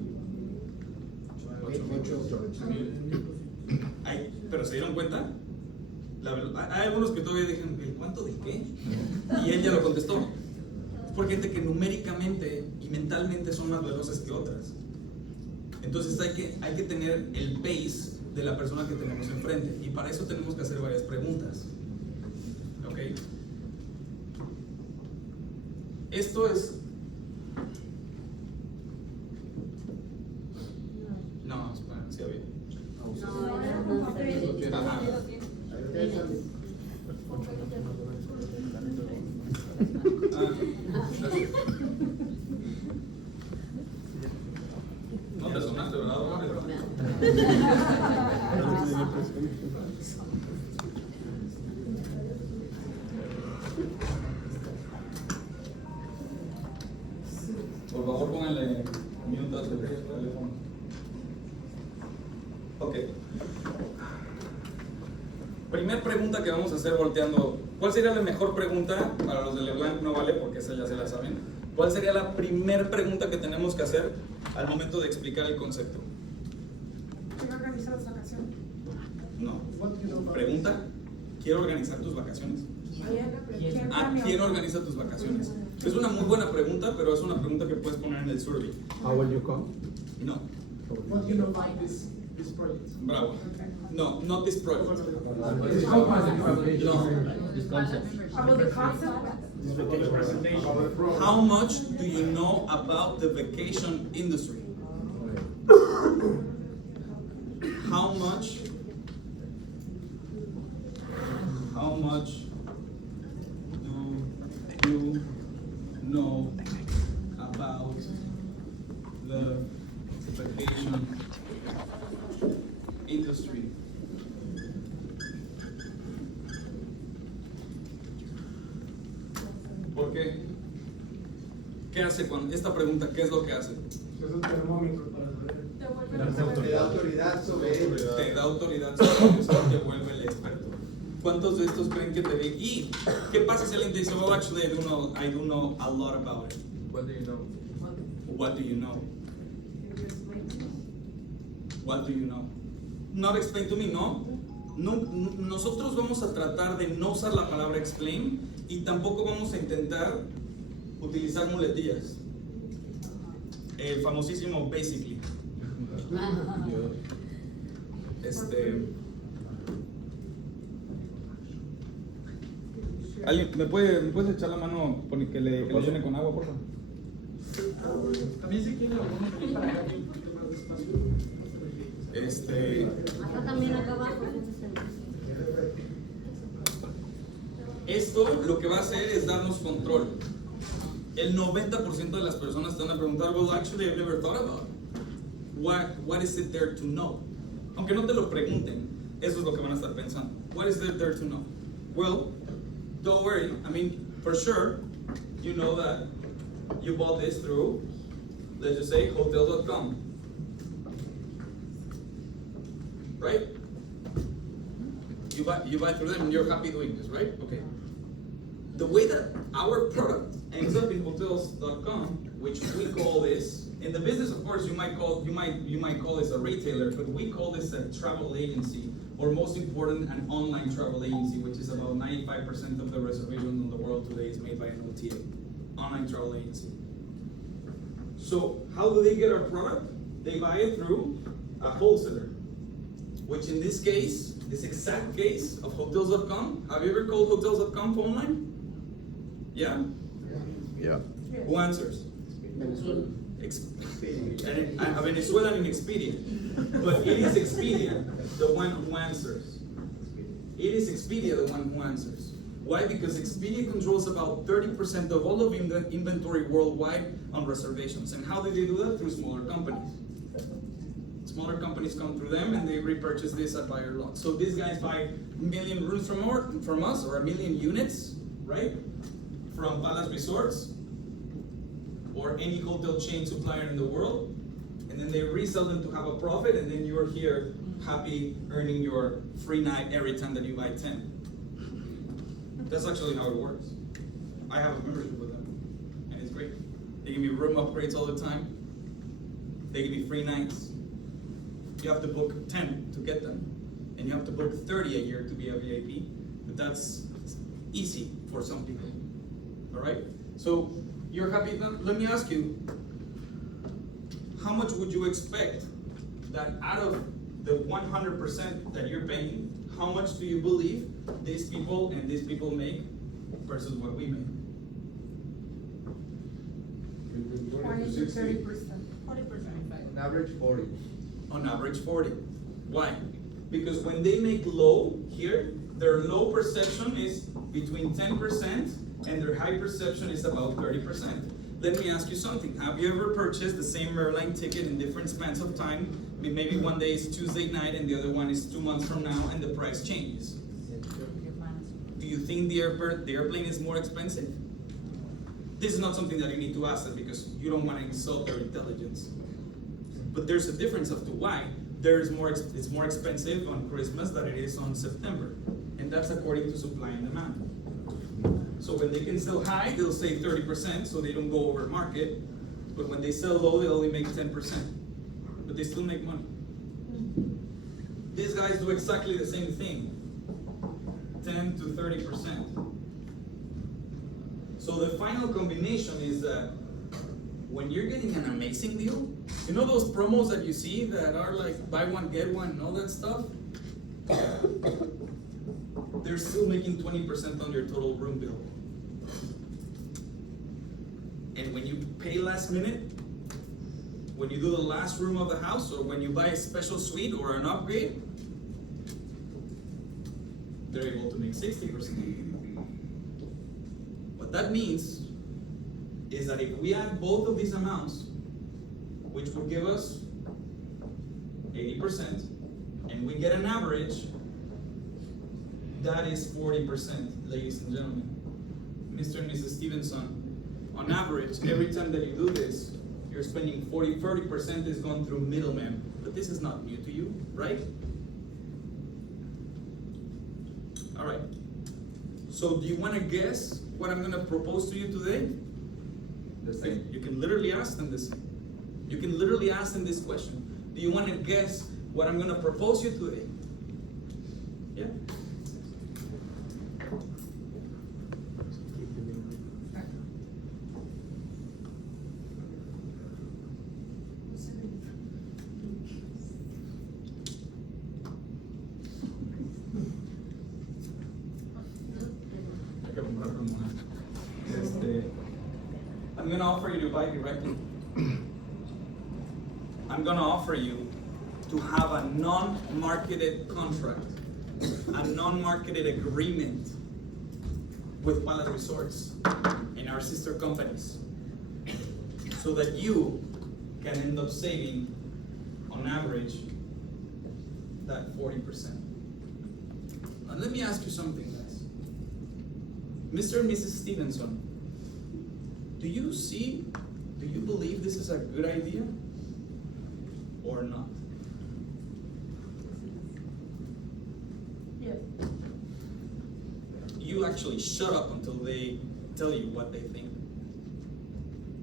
8,000. Pero ¿se dieron cuenta? Hay algunos que todavía dijeron, ¿el cuánto de qué? Y él ya lo contestó. Porque hay gente que numéricamente y mentalmente son más veloces que otras. Entonces hay que tener el pace de la persona que tenemos enfrente. Y para eso tenemos que hacer varias preguntas. ¿Ok? Esto es... No, espera, sí había. Ajá. No te sonaste, ¿verdad? Ok. Primer pregunta que vamos a hacer volteando. ¿Cuál sería la mejor pregunta para los de LeBlanc? No vale porque esa ya se la saben. ¿Cuál sería la primer pregunta que tenemos que hacer al momento de explicar el concepto? Quiero organizar las vacaciones. No. Pregunta, ¿quiero organizar tus vacaciones? ¿Quién Ah, cambió? ¿quién organiza tus vacaciones? Es una muy buena pregunta, pero es una pregunta que puedes poner en el survey. How will you come? No. What do you know about this project? Bravo. No, not this project. How much? No. About the concept? How much do you know about the vacation industry? How much do you know about the vacation industry? ¿Por qué? ¿Qué hace cuando esta pregunta? ¿Qué es lo que hace? Es un termómetro para saber. Te da autoridad sobre ellos. Te da autoridad sobre eso, te vuelve el experto. ¿Cuántos de estos creen que te ven? ¿Y qué pasa si alguien te dice, well, actually, I do know a lot about it? What do you know? What do you know? What do you know? Not explain to me, no. Nosotros vamos a tratar de no usar la palabra explain y tampoco vamos a intentar utilizar muletillas. El famosísimo basically. ¿Alguien me puedes echar la mano que le llene con agua, por favor? También si quiere alguno venir para acá, un poquito más despacio. Acá también, acá abajo. Esto lo que va a hacer es darnos control. El 90% de las personas están a preguntar, well, actually, I've never thought about it. What is it there to know? Aunque no te lo pregunten, eso es lo que van a estar pensando. What is it there to know? Well, don't worry. I mean, for sure, you know that you bought this through, let's just say, hotel.com. Right? You buy through them and you're happy doing this, right? Okay. The way that our product ends up in hotels.com, which we call this, in the business, of course, you might call this a retailer, but we call this a travel agency, or most important, an online travel agency, which is about 95% of the reservations in the world today is made by an OTA, online travel agency. So how do they get our product? They buy it through a wholesaler, which in this case, this exact case of hotels.com, have you ever called hotels.com phone line? Yeah? Yeah. Who answers? A Venezuelan in Expedia. But it is Expedia, the one who answers. It is Expedia, the one who answers. Why? Because Expedia controls about 30% of all of inventory worldwide on reservations. And how do they do that? Through smaller companies. Smaller companies come through them and they repurchase this at buyer lot. So these guys buy 1 million rooms from us, or 1 million units, right? From Palace Resorts, or any hotel chain supplier in the world, and then they resell them to have a profit, and then you're here happy earning your free night every time that you buy 10. That's actually how it works. I have a membership with them, and it's great. They give me room upgrades all the time. They give me free nights. You have to book 10 to get them, and you have to book 30 a year to be a VIP, but that's easy for some people. All right? So you're happy. Let me ask you, how much would you expect that out of the 100% that you're paying, how much do you believe these people and these people make versus what we make? 20 to 30%. 40%. On average, 40. On average, 40. Why? Because when they make low here, their low perception is between 10% and their high perception is about 30%. Let me ask you something. Have you ever purchased the same airline ticket in different spans of time? Maybe one day is Tuesday night and the other one is 2 months from now and the price changes. Do you think the airplane is more expensive? This is not something that you need to ask them because you don't want to insult their intelligence. But there's a difference as to why. it's more expensive on Christmas than it is on September. And that's according to supply and demand. So when they can sell high, they'll save 30%, so they don't go over market. But when they sell low, they only make 10%. But they still make money. These guys do exactly the same thing. 10 to 30%. So the final combination is that when you're getting an amazing deal, you know those promos that you see that are like buy one, get one, and all that stuff? They're still making 20% on your total room bill. And when you pay last minute, when you do the last room of the house, or when you buy a special suite or an upgrade, they're able to make 60%. What that means is that if we add both of these amounts, which would give us 80%, and we get an average, that is 40%, ladies and gentlemen. Mr. and Mrs. Stevenson, on average, every time that you do this, you're spending 30% is gone through middlemen. But this is not new to you, right? All right. So do you want to guess what I'm going to propose to you today? The same. You can literally ask them this. You can literally ask them this question. Do you want to guess what I'm going to propose you today? Yeah? I'm going to offer you to buy directly. I'm going to offer you to have a non-marketed contract, a non-marketed agreement with Palace Resorts and our sister companies, so that you can end up saving, on average, that 40%. And let me ask you something, guys. Mr. and Mrs. Stevenson, do you believe this is a good idea or not? Yes. You actually shut up until they tell you what they think.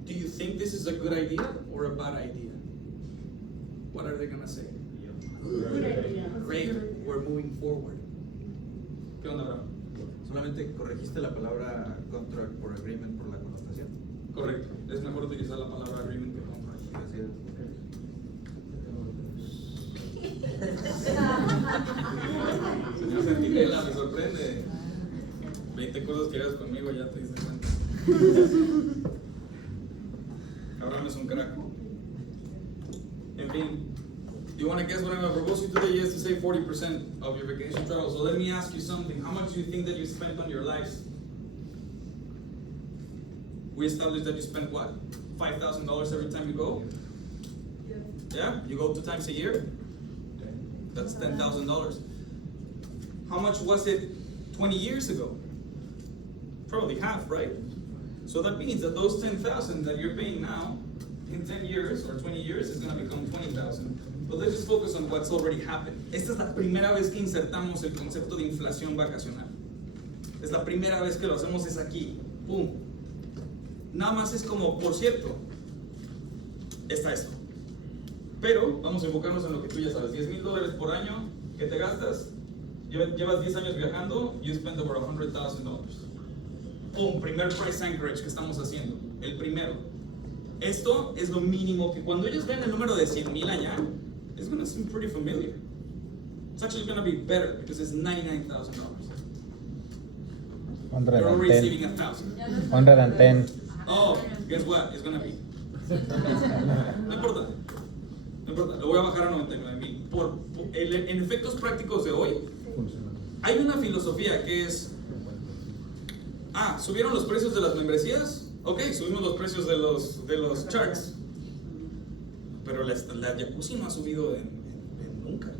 Do you think this is a good idea or a bad idea? What are they gonna say? Good idea. Great, we're moving forward. ¿Qué onda, bro? Solamente corregiste la palabra contract por agreement por la connotación. Correcto, es mejor utilizar la palabra agreement que contract. Gracias. Señor Centinela, me sorprende. 20 cosas que hagas conmigo, ya te diste cuenta. Cabrón, es un crack. En fin, do you want to guess what I'm going to propose you today? Yes, to save 40% of your vacation travel. So let me ask you something. How much do you think that you spent on your lives? We established that you spend what? $5,000 every time you go? Yes. Yeah? You go 2 times a year? That's $10,000. How much was it 20 years ago? Probably half, right? So that means that those 10,000 that you're paying now, in 10 years or 20 years, is going to become 20,000. But let's just focus on what's already happened. Esta es la primera vez que insertamos el concepto de inflación vacacional. Es la primera vez que lo hacemos, es aquí. ¡Pum! Nada más es como, por cierto, está esto. Pero vamos a enfocarnos en lo que tú ya sabes. $10,000 por año que te gastas. Llevas 10 años viajando, you spend over $100,000. ¡Pum! Primer price anchorage que estamos haciendo. El primero. Esto es lo mínimo que cuando ellos vean el número de 100,000 allá, it's going to seem pretty familiar. It's actually going to be better because it's $99,000. You're already saving 1,000. 110. Oh, guess what? It's going to be. No importa. No importa. Lo voy a bajar a 99,000. En efectos prácticos de hoy, hay una filosofía que es: ¿subieron los precios de las membresías? Ok, subimos los precios de los charts. Pero la jacuzzi no ha subido en nunca.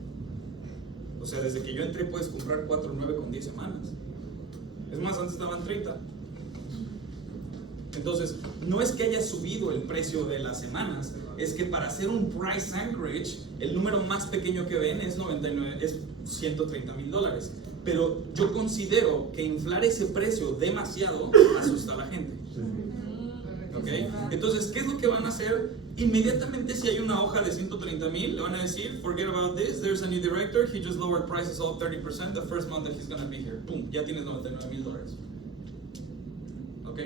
O sea, desde que yo entré puedes comprar 4.9 con 10 semanas. Es más, antes estaban 30. Entonces, no es que haya subido el precio de las semanas, es que para hacer un price anchorage, el número más pequeño que ven es 99, es $130,000. Pero yo considero que inflar ese precio demasiado asusta a la gente. ¿Ok? Entonces, ¿qué es lo que van a hacer? Inmediatamente si hay una hoja de 130,000, le van a decir, forget about this, there's a new director, he just lowered prices all 30% the first month that he's gonna be here. Pum, ya tienes $99,000. ¿Ok?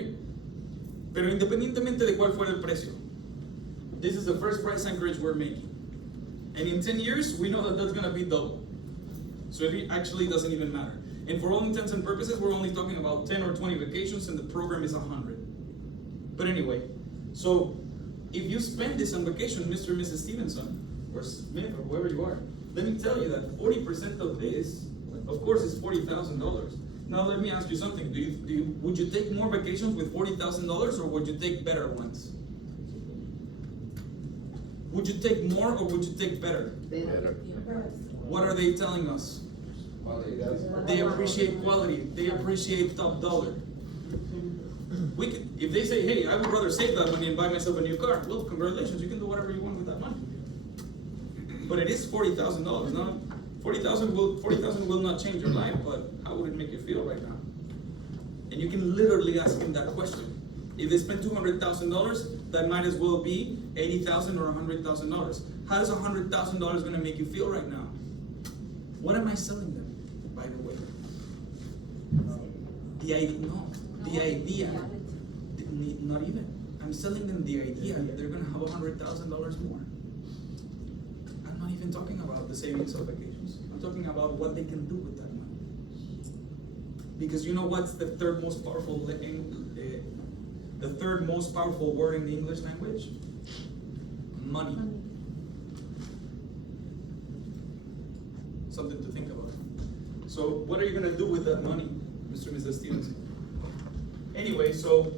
Pero independientemente de cuál fuera el precio, this is the first price anchorage we're making. And in 10 years, we know that that's gonna be double. So it actually doesn't even matter. And for all intents and purposes, we're only talking about 10 or 20 vacations and the program is 100. But anyway, so if you spend this on vacation, Mr. and Mrs. Stevenson, or Smith, or whoever you are, let me tell you that 40% of this, of course, is $40,000. Now let me ask you something. Would you take more vacations with $40,000 or would you take better ones? Would you take more or would you take better? Better. What are they telling us? They appreciate quality. They appreciate top dollar. We can, if they say, hey, I would rather save that money and buy myself a new car, well, congratulations, you can do whatever you want with that money. But it is $40,000. Now, $40,000 will not change your life, but how would it make you feel right now? And you can literally ask him that question. If they spend $200,000, that might as well be $80,000 or $100,000. How is $100,000 going to make you feel right now? What am I selling them, by the way? The idea. Not even. I'm selling them the idea that they're going to have $100,000 more. I'm not even talking about the savings of vacations. I'm talking about what they can do with that money. Because you know what's the third most powerful word in the English language? Money. Something to think about. So what are you going to do with that money, Mr. and Mrs. Stevenson? Anyway, so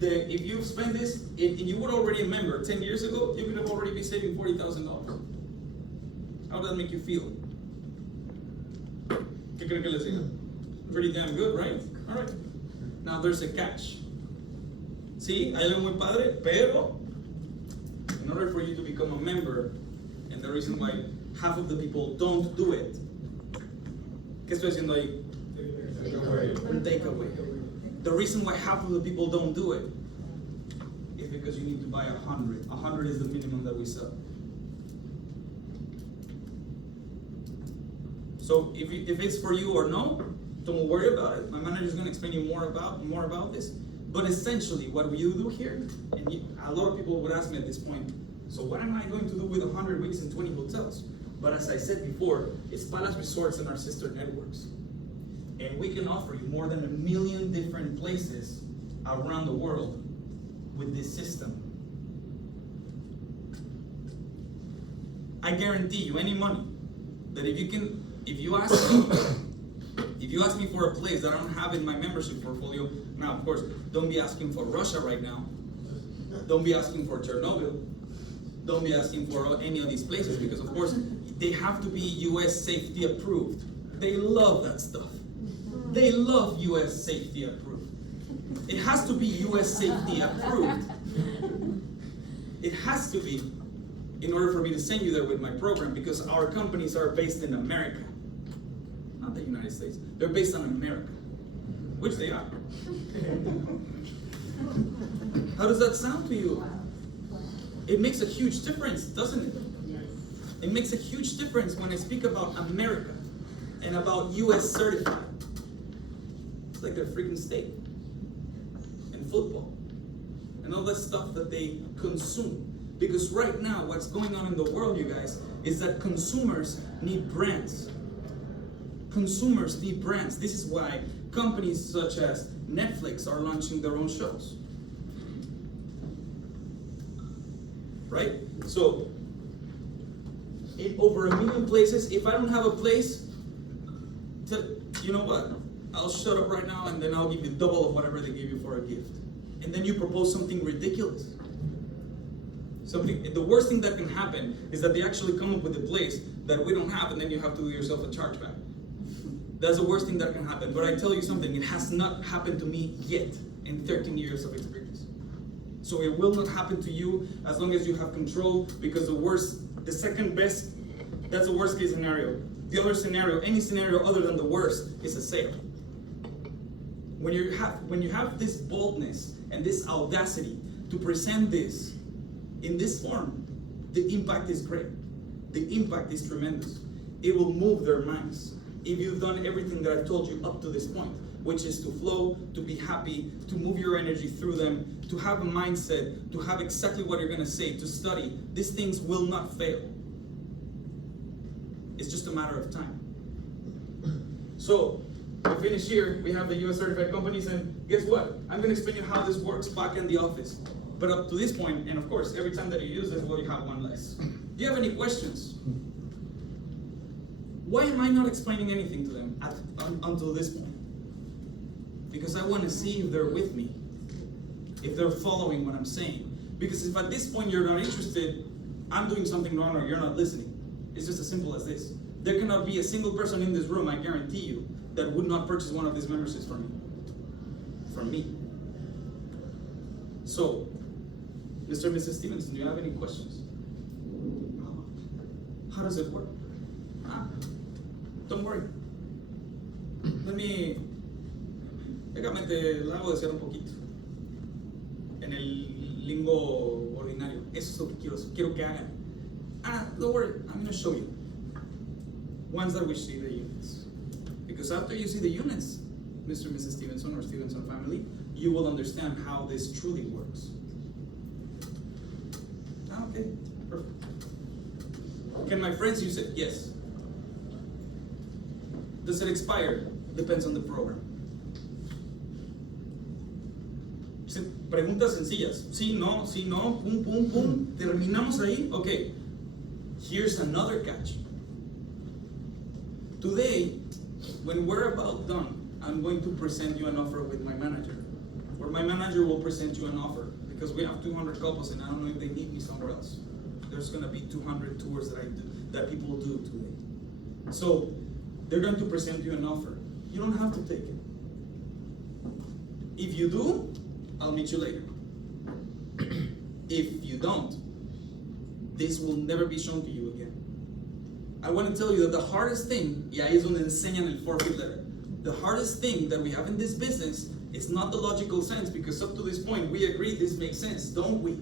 if you spend this, and you would already remember 10 years ago, you could have already been saving $40,000. How does that make you feel? ¿Qué creen que les diga? Pretty damn good, right? All right. Now there's a catch. Sí, hay algo muy padre, pero in order for you to become a member, and the reason why half of the people don't do it, ¿qué estoy haciendo ahí? Un takeaway. The reason why half of the people don't do it is because you need to buy 100. 100 is the minimum that we sell. So if it's for you or no, don't worry about it. My manager is going to explain you more about this. But essentially, what you do here, and a lot of people would ask me at this point, so what am I going to do with 100 weeks and 20 hotels? But as I said before, it's Palace Resorts and our sister networks. And we can offer you more than 1 million different places around the world with this system. I guarantee you any money that if you ask me for a place that I don't have in my membership portfolio, now of course, don't be asking for Russia right now. Don't be asking for Chernobyl. Don't be asking for any of these places because of course, they have to be US safety approved. They love that stuff. They love US safety approved. It has to be US safety approved. It has to be in order for me to send you there with my program because our companies are based in America. Not the United States. They're based on America, which they are. How does that sound to you? It makes a huge difference, doesn't it? It makes a huge difference when I speak about America and about US certified. It's like their freaking state and football and all that stuff that they consume. Because right now, what's going on in the world, you guys, is that consumers need brands. Consumers need brands. This is why companies such as Netflix are launching their own shows. Right? So, in over 1 million places, if I don't have a place, you know what? I'll shut up right now and then I'll give you double of whatever they give you for a gift. And then you propose something ridiculous. The worst thing that can happen is that they actually come up with a place that we don't have and then you have to do yourself a chargeback. That's the worst thing that can happen. But I tell you something, it has not happened to me yet in 13 years of experience. So it will not happen to you as long as you have control, because the second best, that's the worst case scenario. The other scenario, any scenario other than the worst, is a sale. When you have this boldness and this audacity to present this in this form, the impact is great. The impact is tremendous. It will move their minds. If you've done everything that I've told you up to this point, which is to flow, to be happy, to move your energy through them, to have a mindset, to have exactly what you're gonna say, to study, these things will not fail. It's just a matter of time. So, we finish here, we have the US certified companies, and guess what? I'm gonna explain you how this works back in the office. But up to this point, and of course, every time that you use this, well, you have one less. Do you have any questions? Why am I not explaining anything to them until this point? Because I want to see if they're with me, if they're following what I'm saying. Because if at this point you're not interested, I'm doing something wrong or you're not listening. It's just as simple as this. There cannot be a single person in this room, I guarantee you, that would not purchase one of these memberships from me. From me. So, Mr. and Mrs. Stevenson, do you have any questions? How does it work? Don't worry. Déjame te la hago desear un poquito. En el lingo ordinario. Eso es lo que quiero que hagan. Don't worry, I'm going to show you. Once that we see the units. Because after you see the units, Mr. and Mrs. Stevenson or Stevenson family, you will understand how this truly works. Okay, perfect. Can my friends use it? Yes. Does it expire? Depends on the program. Preguntas sencillas. Sí, no, pum, pum, pum. Terminamos ahí. Okay. Here's another catch. Today, when we're about done, I'm going to present you an offer with my manager. Or my manager will present you an offer. Because we have 200 couples and I don't know if they need me somewhere else. There's going to be 200 tours that people do today. So, they're going to present you an offer. You don't have to take it. If you do, I'll meet you later. If you don't, this will never be shown to you again. I want to tell you that the hardest thing, y ahí es donde enseñan el forfeit letter, the hardest thing that we have in this business is not the logical sense, because up to this point we agree this makes sense, don't we?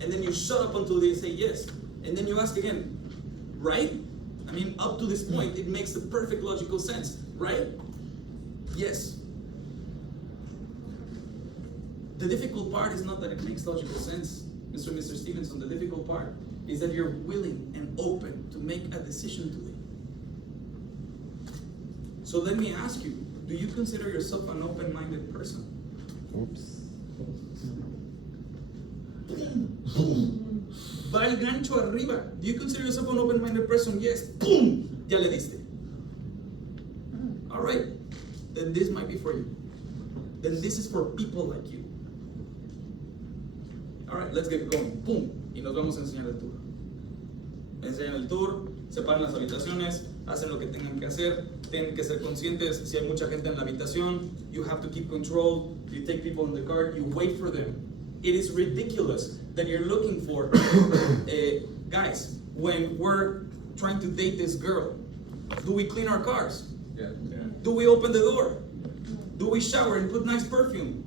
And then you shut up until they say yes. And then you ask again, right? I mean, up to this point, it makes the perfect logical sense, right? Yes. The difficult part is not that it makes logical sense, Mr. and Mr. Stevenson. The difficult part is that you're willing and open to make a decision today. So let me ask you, do you consider yourself an open-minded person? Oops. Va el gancho arriba. Do you consider yourself an open-minded person? Yes. Boom! Ya le diste. All right. Then this might be for you. Then this is for people like you. All right, let's get going. Boom. Y nos vamos a enseñar el tour. Enseñan el tour, separan las habitaciones, hacen lo que tengan que hacer. Tienen que ser conscientes. Si hay mucha gente en la habitación, you have to keep control. You take people in the car, you wait for them. It is ridiculous that you're looking for, guys, when we're trying to date this girl, do we clean our cars? Yeah. Do we open the door? Do we shower and put nice perfume?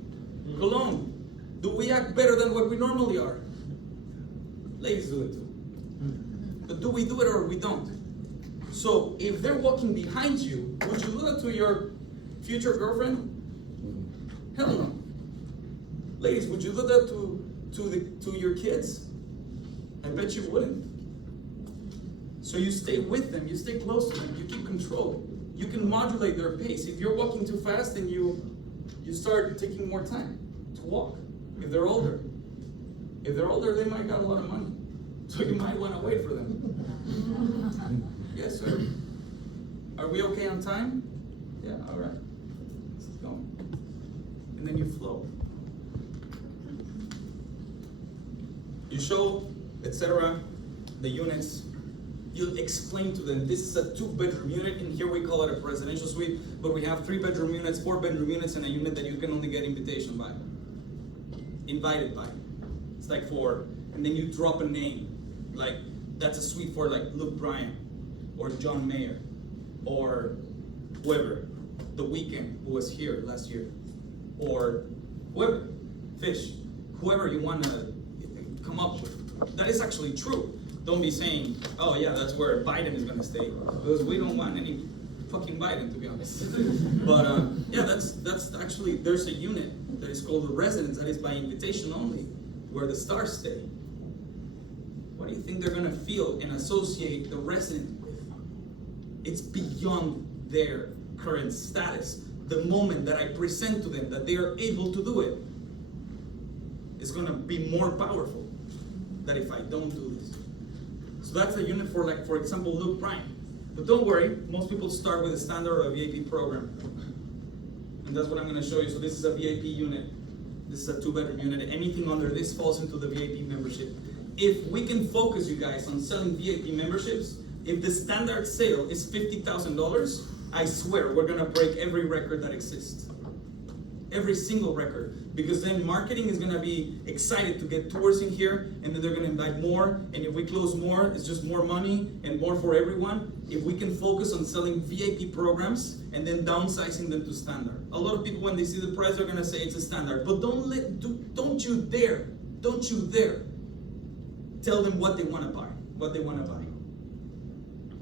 Cologne? Do we act better than what we normally are? Ladies do it too. But do we do it or we don't? So if they're walking behind you, would you do that to your future girlfriend? Hell no. Ladies, would you do that to your kids? I bet you wouldn't. So you stay with them, you stay close to them, you keep control. You can modulate their pace. If you're walking too fast, then you start taking more time to walk. If they're older, they might got a lot of money. So you might want to wait for them. Yes, sir. Are we okay on time? Yeah, all right. Let's go. And then you flow. You show, etc., the units. You explain to them, this is a 2-bedroom unit, and here we call it a presidential suite, but we have 3-bedroom units, 4-bedroom units, and a unit that you can only get invitation by. invited by. It's like for, and then you drop a name, like that's a suite for like Luke Bryan, or John Mayer, or whoever, The Weeknd, who was here last year, or whoever, Fish, whoever you want to come up with. That is actually true. Don't be saying, oh yeah, that's where Biden is going to stay, because we don't want any fucking Biden, to be honest. But yeah, that's actually, there's a unit that is called the residence that is by invitation only, where the stars stay. What do you think they're going to feel and associate the resident with? It's beyond their current status. The moment that I present to them that they are able to do it is going to be more powerful than if I don't do this. So that's a unit for, like, for example, Luke Bryan. But don't worry, most people start with a standard or a VIP program. And that's what I'm going to show you. So this is a VIP unit. This is a 2-bedroom unit. Anything under this falls into the VIP membership. If we can focus, you guys, on selling VIP memberships, if the standard sale is $50,000, I swear we're going to break every record that exists. Every single record. Because then marketing is going to be excited to get tours in here, and then they're going to invite more, and if we close more, it's just more money and more for everyone. If we can focus on selling VIP programs and then downsizing them to standard. A lot of people, when they see the price, they're going to say it's a standard, but don't you dare tell them what they want to buy,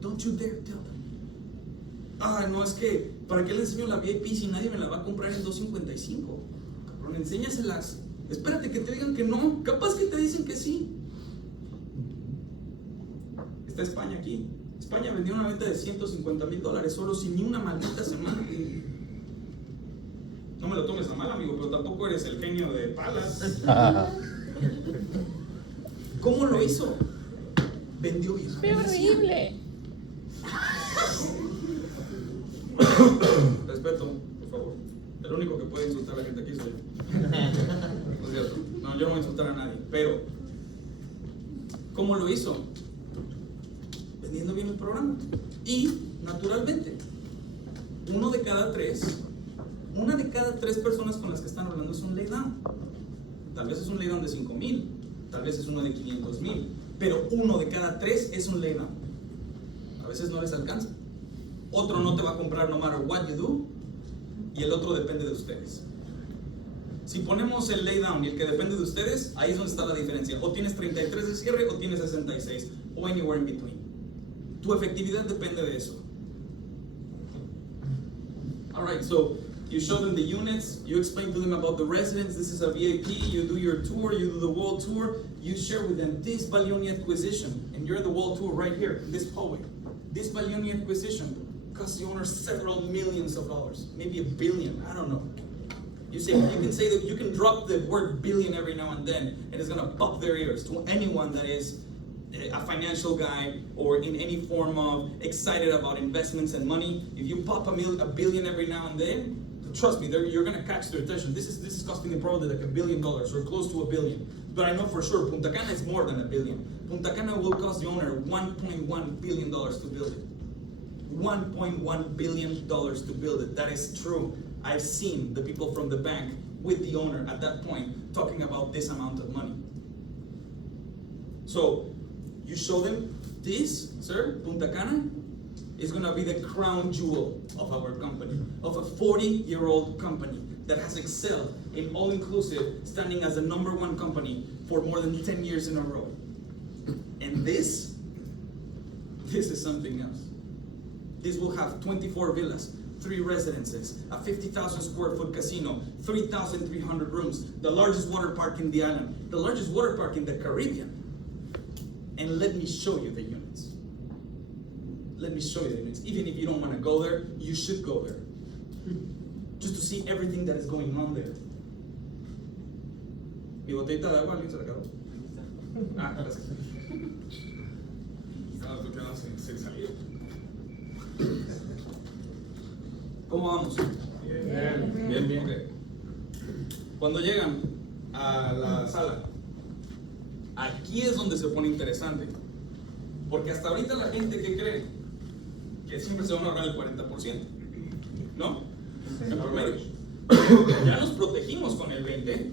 Don't you dare tell them. No, es que, ¿para qué les enseño la VIP si nadie me la va a comprar en $2.55? Cabrón, enséñaselas. Espérate que te digan que no. Capaz que te dicen que sí. Está España aquí. España vendió una venta de $150,000 solo sin ni una maldita semana. No me lo tomes a mal, amigo, pero tampoco eres el genio de palas. ¿Cómo lo hizo? Vendió bien. ¡Qué horrible! Respeto, por favor. El único que puede insultar a la gente aquí soy yo. No es cierto. No, yo no voy a insultar a nadie. Pero, ¿cómo lo hizo? Vendiendo bien el programa. Y, naturalmente, una de cada tres personas con las que están hablando es un laydown. Tal vez es un laydown de 5,000, tal vez es uno de 500,000, pero uno de cada tres es un laydown. A veces no les alcanza. Otro no te va a comprar no matter what you do, y el otro depende de ustedes. Si ponemos el laydown y el que depende de ustedes, ahí es donde está la diferencia. O tienes 33 de cierre o tienes 66, o anywhere in between. Tu efectividad depende de eso. Alright, so you show them the units, you explain to them about the residence, this is a VIP, you do your tour, you do the wall tour, you share with them this Balioni acquisition, and you're the wall tour right here, in this hallway. This Balioni acquisition costs the owner several millions of dollars, maybe $1 billion, I don't know. You can say that you can drop the word billion every now and then, and it's gonna pop their ears to anyone that is a financial guy or in any form of excited about investments and money. If you pop a billion every now and then, trust me, you're gonna catch their attention. This is costing them probably like $1 billion or close to $1 billion. But I know for sure Punta Cana is more than $1 billion. Punta Cana will cost the owner $1.1 billion to build it. $1.1 billion to build it. That is true. I've seen the people from the bank with the owner at that point talking about this amount of money. So you show them this, sir, Punta Cana is gonna be the crown jewel of our company, of a 40-year-old company that has excelled in all-inclusive, standing as the #1 company for more than 10 years in a row. And this is something else. This will have 24 villas, 3 residences, a 50,000 square foot casino, 3,300 rooms, the largest water park in the island, the largest water park in the Caribbean. And let me show you the units. Let me show you the units. Even if you don't want to go there, you should go there. Just to see everything that is going on there. Mi botellita de agua, ¿alguien se la acabó? Gracias. Tú quedas sin salir. ¿Cómo vamos? Bien. Okay. Cuando llegan a la sala, aquí es donde se pone interesante. Porque hasta ahorita la gente que cree que siempre se van a ahorrar el 40%, ¿no? En promedio. Ya nos protegimos con el 20%,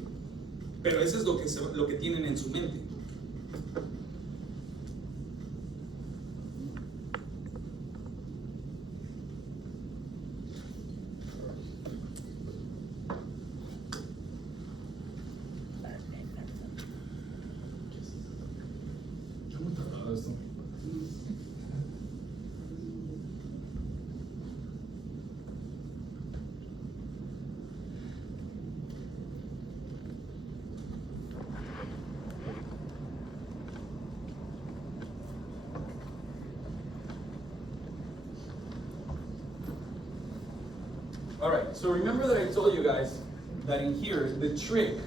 Pero eso es lo que tienen en su mente. Alright, so remember that I told you guys that in here, the trick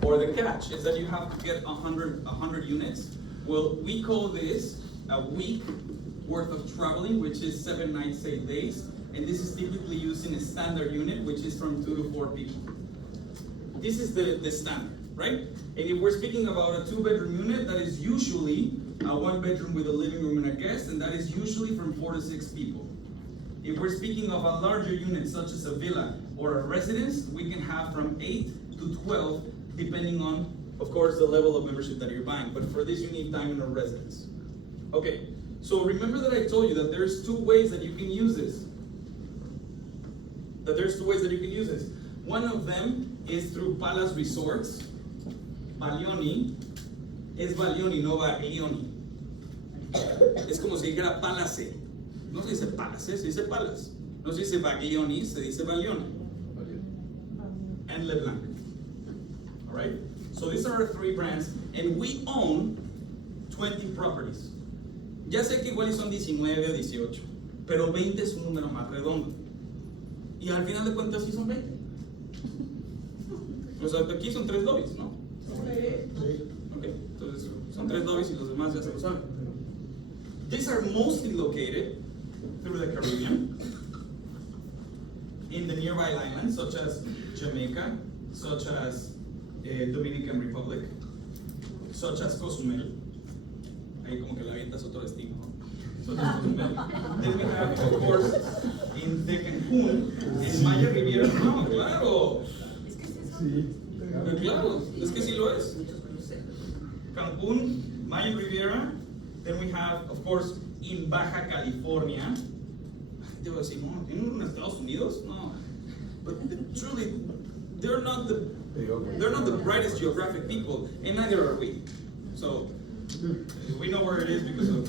or the catch is that you have to get 100 units. Well, we call this a week worth of traveling, which is 7 nights, 8 days. And this is typically used in a standard unit, which is from 2 to 4 people. This is the standard, right? And if we're speaking about a 2-bedroom unit, that is usually a 1-bedroom with a living room and a guest, and that is usually from 4 to 6 people. If we're speaking of a larger unit, such as a villa or a residence, we can have from 8 to 12, depending on, of course, the level of membership that you're buying. But for this, you need time in a residence. Okay, so remember that I told you that there's 2 ways that you can use this. One of them is through Palace Resorts. Baglioni es Baglioni, no Baglioni. Es como si dijera Palace. No se dice Palace, se dice Palace. No se dice Baglioni, se dice Baglioni. And LeBlanc. Alright? So these are our 3 brands, and we own 20 properties. Ya sé que igual son 19 o 18, pero 20 es un número más redondo. Y al final de cuentas sí son 20. O sea, aquí son 3 lobbies, ¿no? Ok, entonces son 3 lobbies y los demás ya se lo saben. These are mostly located through the Caribbean, in the nearby islands, such as Jamaica, such as Dominican Republic, such as Cozumel. Ahí como que la avientas otro destino, ¿no? Such as Cozumel. Then we have, of course, in the Cancún, en Maya Riviera. No, claro. Claro, es que sí lo es. Cancún, Maya Riviera. Then we have, of course, in Baja California. Te voy a decir, no, ¿tienen uno en Estados Unidos? No. But truly, they're not the brightest geographic people, and neither are we. So, we know where it is because of,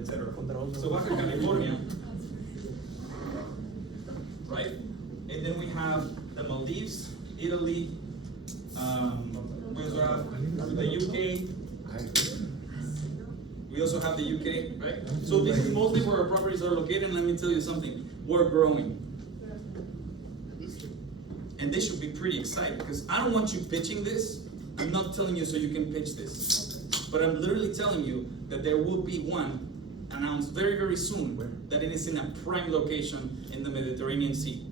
etc. So Baja California, right? And then we have the Maldives, Italy, we also have the UK. We also have the UK, right? So this is mostly where our properties are located, and let me tell you something, we're growing. And they should be pretty excited, because I don't want you pitching this. I'm not telling you so you can pitch this. But I'm literally telling you that there will be one announced very, very soon, that it is in a prime location in the Mediterranean Sea.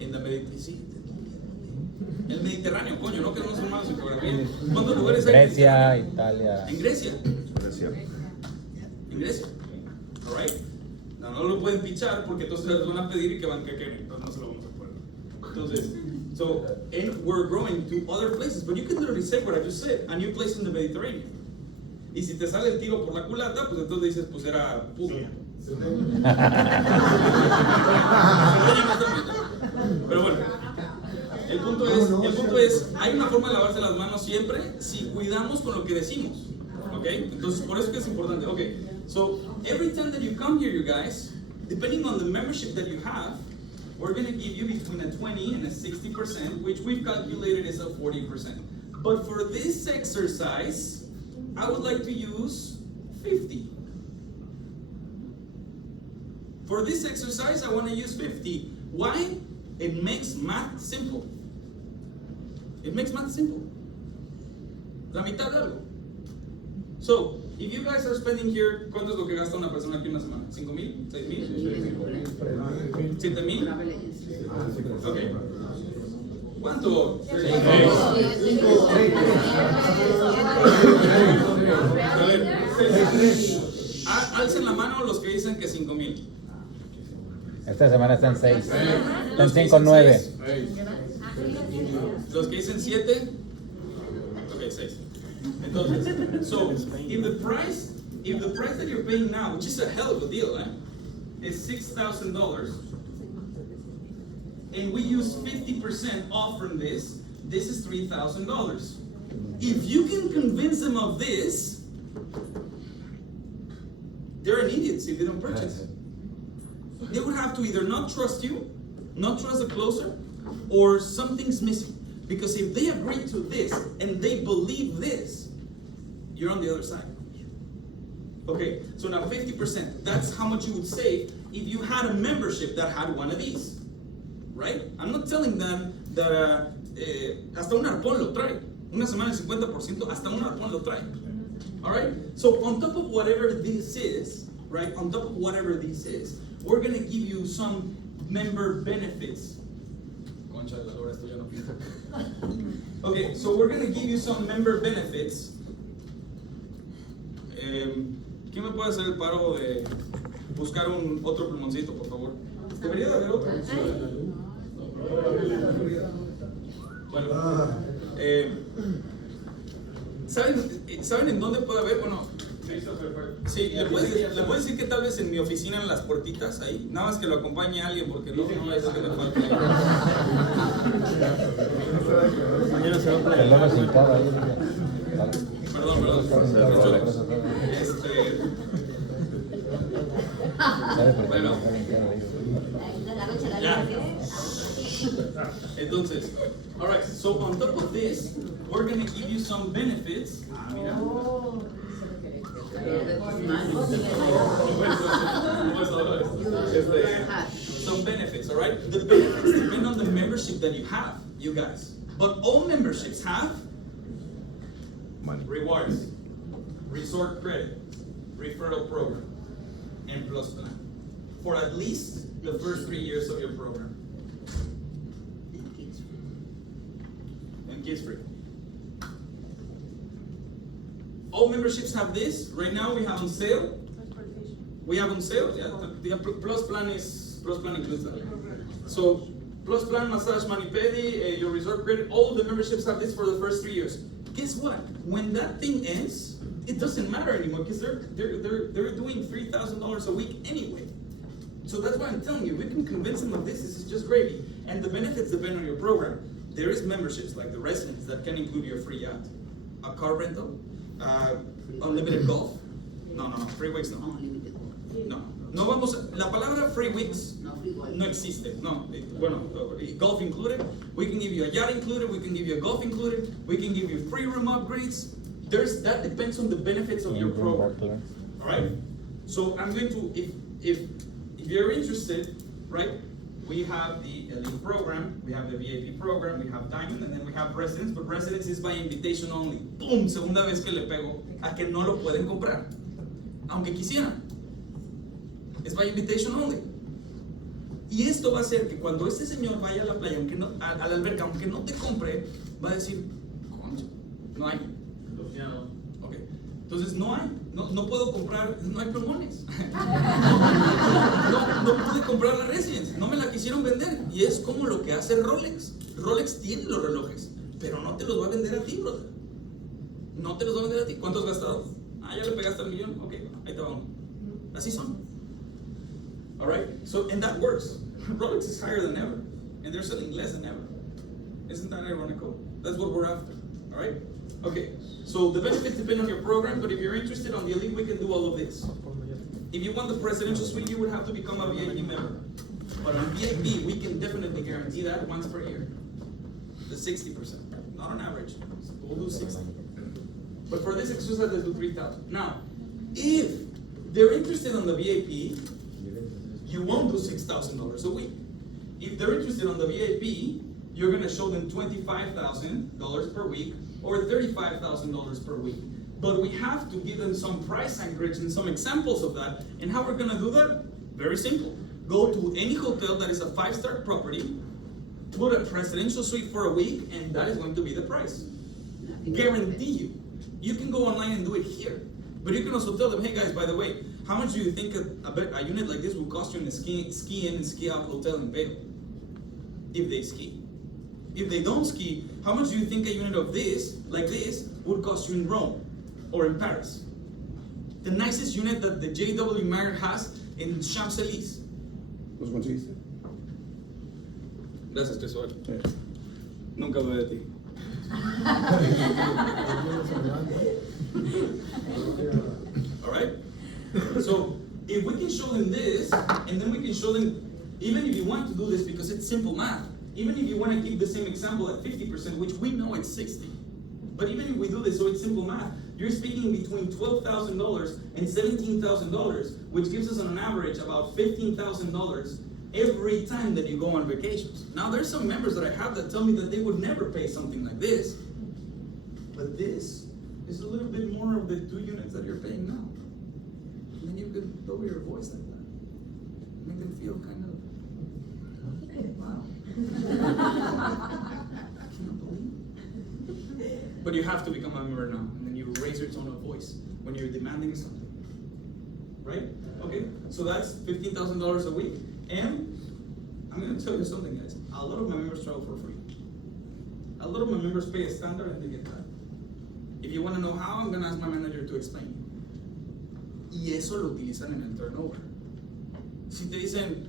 In the Mediterranean Sea. El Mediterráneo, coño, no queremos ser malos en geografía. ¿Cuántos lugares hay? Grecia, Italia. En Grecia. En Grecia. Alright. No lo pueden pichar porque entonces les van a pedir y que van que queden. Entonces no se lo vamos a poner. Entonces, so, and we're growing to other places, but you can literally say what I just said, a new place in the Mediterranean. Y si te sale el tiro por la culata, pues entonces dices, pues era Puglia. Pero bueno. El punto es, hay una forma de lavarse las manos siempre si cuidamos con lo que decimos, ¿ok? Entonces, por eso que es importante. Okay, so every time that you come here, you guys, depending on the membership that you have, we're going to give you between a 20 and a 60%, which we've calculated is a 40%. But for this exercise, I would like to use 50. For this exercise, I want to use 50. Why? It makes math simple. It makes math simple. La mitad de algo. So, if you guys are spending here, ¿cuánto es lo que gasta una persona aquí en una semana? ¿5,000? ¿6,000? ¿7,000? Ok. ¿Cuánto? A ver, alcen la mano los que dicen que 5,000. Esta semana están 6. Están Los que 5, dicen 9. seis. Los que dicen 7, okay, 6. Entonces, so if the price that you're paying now, which is a hell of a deal, is $6,000, and we use 50% off from this is $3,000. If you can convince them of this, they're idiots if they don't purchase. They would have to either not trust you, not trust the closer, or something's missing. Because if they agree to this and they believe this, you're on the other side. Okay, so now 50%, that's how much you would save if you had a membership that had one of these. Right? I'm not telling them that hasta un arpón lo trae. Una semana de 50%, hasta un arpón lo trae. Alright? So on top of whatever this is, right? On top of whatever this is, we're gonna give you some member benefits. Concha de la lora, esto ya no pinta. Okay, so we're gonna give you some member benefits. ¿Quién me puede hacer el paro de buscar otro plumoncito, por favor? Debería de haber otro. Bueno, ¿saben en dónde puede haber? Bueno, sí, le puedes decir que tal vez en mi oficina, en las puertitas ahí, nada más que lo acompañe a alguien porque luego no es lo que le falta. El logo sentado ahí. Perdón. ¿Sabe por qué Bueno. no está limpiado ahí? Ya. Entonces, alright, so on top of this, we're gonna give you some benefits. Mira. Some benefits, alright? The benefits depend on the membership that you have, you guys. But all memberships have rewards, resort credit, referral program, and plus plan for at least the first 3 years of your program. And kids free. All memberships have this. Right now we have on sale. We have on sale. Yeah, the plus plan includes that. So plus plan, massage, mani-pedi, your resort credit. All of the memberships have this for the first 3 years. Guess what? When that thing ends, it doesn't matter anymore because they're doing $3,000 a week anyway. So that's why I'm telling you, we can convince them of this. This is just gravy. And the benefits depend on your program. There is memberships like the residence that can include your free yacht, a car rental, unlimited golf. No, free weeks no. No vamos, la palabra free weeks no existe. No, bueno, golf included. We can give you a yacht included. We can give you a golf included. We can give you free room upgrades. That depends on the benefits of your program. All right. So I'm going to, if you're interested, right? We have the elite program, we have the VIP program, we have diamond, and then we have residence. But residence is by invitation only. Boom, segunda vez que le pego a que no lo pueden comprar, aunque quisieran. Es by invitation only. Y esto va a hacer que cuando este señor vaya a la playa, aunque no, a la alberca, aunque no te compre, va a decir, concha, no hay. Okay. Entonces no hay, no puedo comprar, no hay plumones. No pude comprar la Residence, no me la quisieron vender. Y es como lo que hace Rolex. Rolex tiene los relojes, pero no te los va a vender a ti, brother. No te los va a vender a ti. ¿Cuánto has gastado? Ah, ya le pegaste al millón. Ok, ahí te va uno. Así son. Alright? So, and that works. Rolex is higher than ever, and they're selling less than ever. Isn't that ironical? That's what we're after. Alright? Okay, so the benefits depend on your program, but if you're interested on the elite, we can do all of this. If you want the presidential suite, you would have to become a VIP member. But on VIP, we can definitely guarantee that once per year. The 60%, not on average. We'll do 60. But for this exercise, let's do 3,000. Now, if they're interested on the VIP, you won't do $6,000 a week. If they're interested on the VIP, you're gonna show them $25,000 per week or $35,000 per week. But we have to give them some price anchorage and some examples of that. And how we're gonna do that? Very simple. Go to any hotel that is a 5-star property, put a presidential suite for a week, and that is going to be the price. Guarantee you. You can go online and do it here. But you can also tell them, hey guys, by the way, How much do you think a unit like this would cost you in a ski in and ski out hotel in Vail? If they ski. If they don't ski, how much do you think a unit of this, like this, would cost you in Rome or in Paris? The nicest unit that the JW Marriott has in Champs-Élysées. ¿Los conseguiste? Gracias, Tesoro. Nunca hablé de ti. Alright? So, if we can show them this, and then we can show them, even if you want to do this because it's simple math, even if you want to keep the same example at 50%, which we know it's 60, but even if we do this so it's simple math, you're speaking between $12,000 and $17,000, which gives us on an average about $15,000 every time that you go on vacations. Now there's some members that I have that tell me that they would never pay something like this, but this is a little bit more of the 2 units that you're paying now. And then you could lower your voice like that. Make them feel kind of, wow. I can't believe it. But you have to become a member now, and then you raise your tone of voice when you're demanding something. Right? Okay, so that's $15,000 a week. And I'm going to tell you something, guys. A lot of my members travel for free. A lot of my members pay a standard and they get that. If you want to know how, I'm going to ask my manager to explain you. Y eso lo utilizan en el turnover. Si te dicen,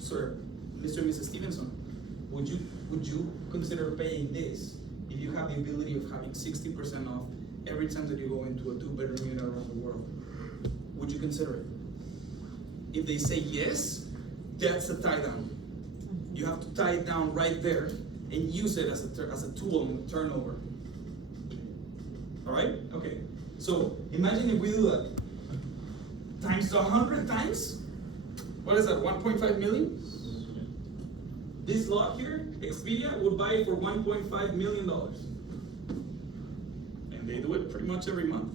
sir, Mr. and Mrs. Stevenson, would you consider paying this if you have the ability of having 60% off every time that you go into a 2-bedroom unit around the world? Would you consider it? If they say yes, that's a tie down. You have to tie it down right there and use it as a tool in turnover. All right? Okay. So imagine if we do that times 100 times. What is that? 1.5 million. This lot here, Expedia would buy it for $1.5 million, and they do it pretty much every month,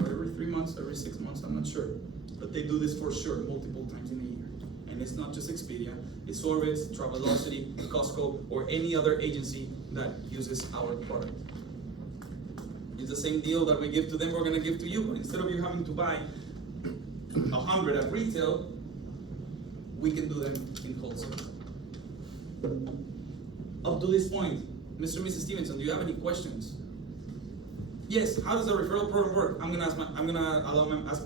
or every 3 months, every 6 months. I'm not sure. But they do this for sure multiple times in a year. And it's not just Expedia, it's Orbitz, Travelocity, Costco, or any other agency that uses our product. It's the same deal that we give to them, we're gonna give to you, but instead of you having to buy 100 at retail, we can do them in wholesale. Up to this point, Mr. and Mrs. Stevenson, do you have any questions? Yes, how does the referral program work? I'm gonna ask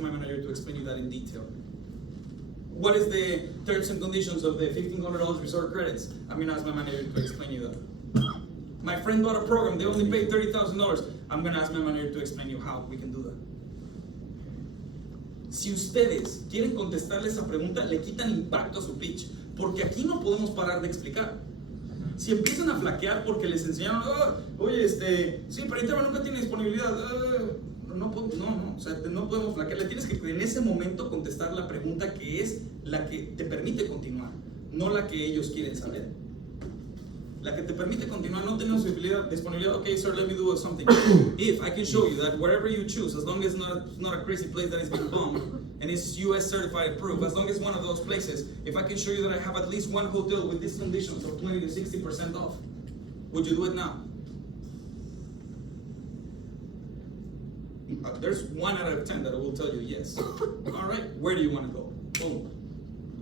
my manager to explain you that in detail. What is the terms and conditions of the $1,500 resort credits? I'm gonna ask my manager to explain you that. My friend bought a program, they only paid $30,000. I'm gonna ask my manager to explain you how we can do that. Si ustedes quieren contestarle esa pregunta, le quitan impacto a su pitch, porque aquí no podemos parar de explicar. Si empiezan a flaquear porque les enseñaron, oye, sí, pero Interva nunca tiene disponibilidad, no, o sea, no podemos flaquear. Le tienes que en ese momento contestar la pregunta que es la que te permite continuar, no la que ellos quieren saber. La que te permite continuar, no tenemos disponibilidad, okay, sir, let me do something. If I can show you that wherever you choose, as long as it's not a crazy place that is being bombed, and it's US certified approved, as long as one of those places, if I can show you that I have at least one hotel with these conditions of 20 to 60% off, would you do it now? There's 1 out of 10 that will tell you yes. All right, where do you want to go? Boom.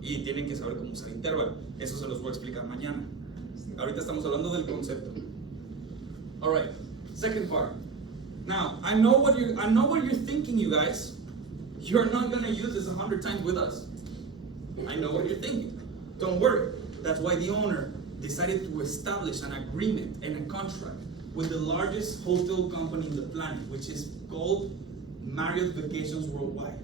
Y tienen que saber cómo usar Interval. Eso se los voy a explicar mañana. Ahorita estamos hablando del concepto. All right, second part. Now, I know what you're thinking, you guys. You're not gonna use this 100 times with us. I know what you're thinking. Don't worry. That's why the owner decided to establish an agreement and a contract with the largest hotel company in the planet, which is called Marriott Vacations Worldwide.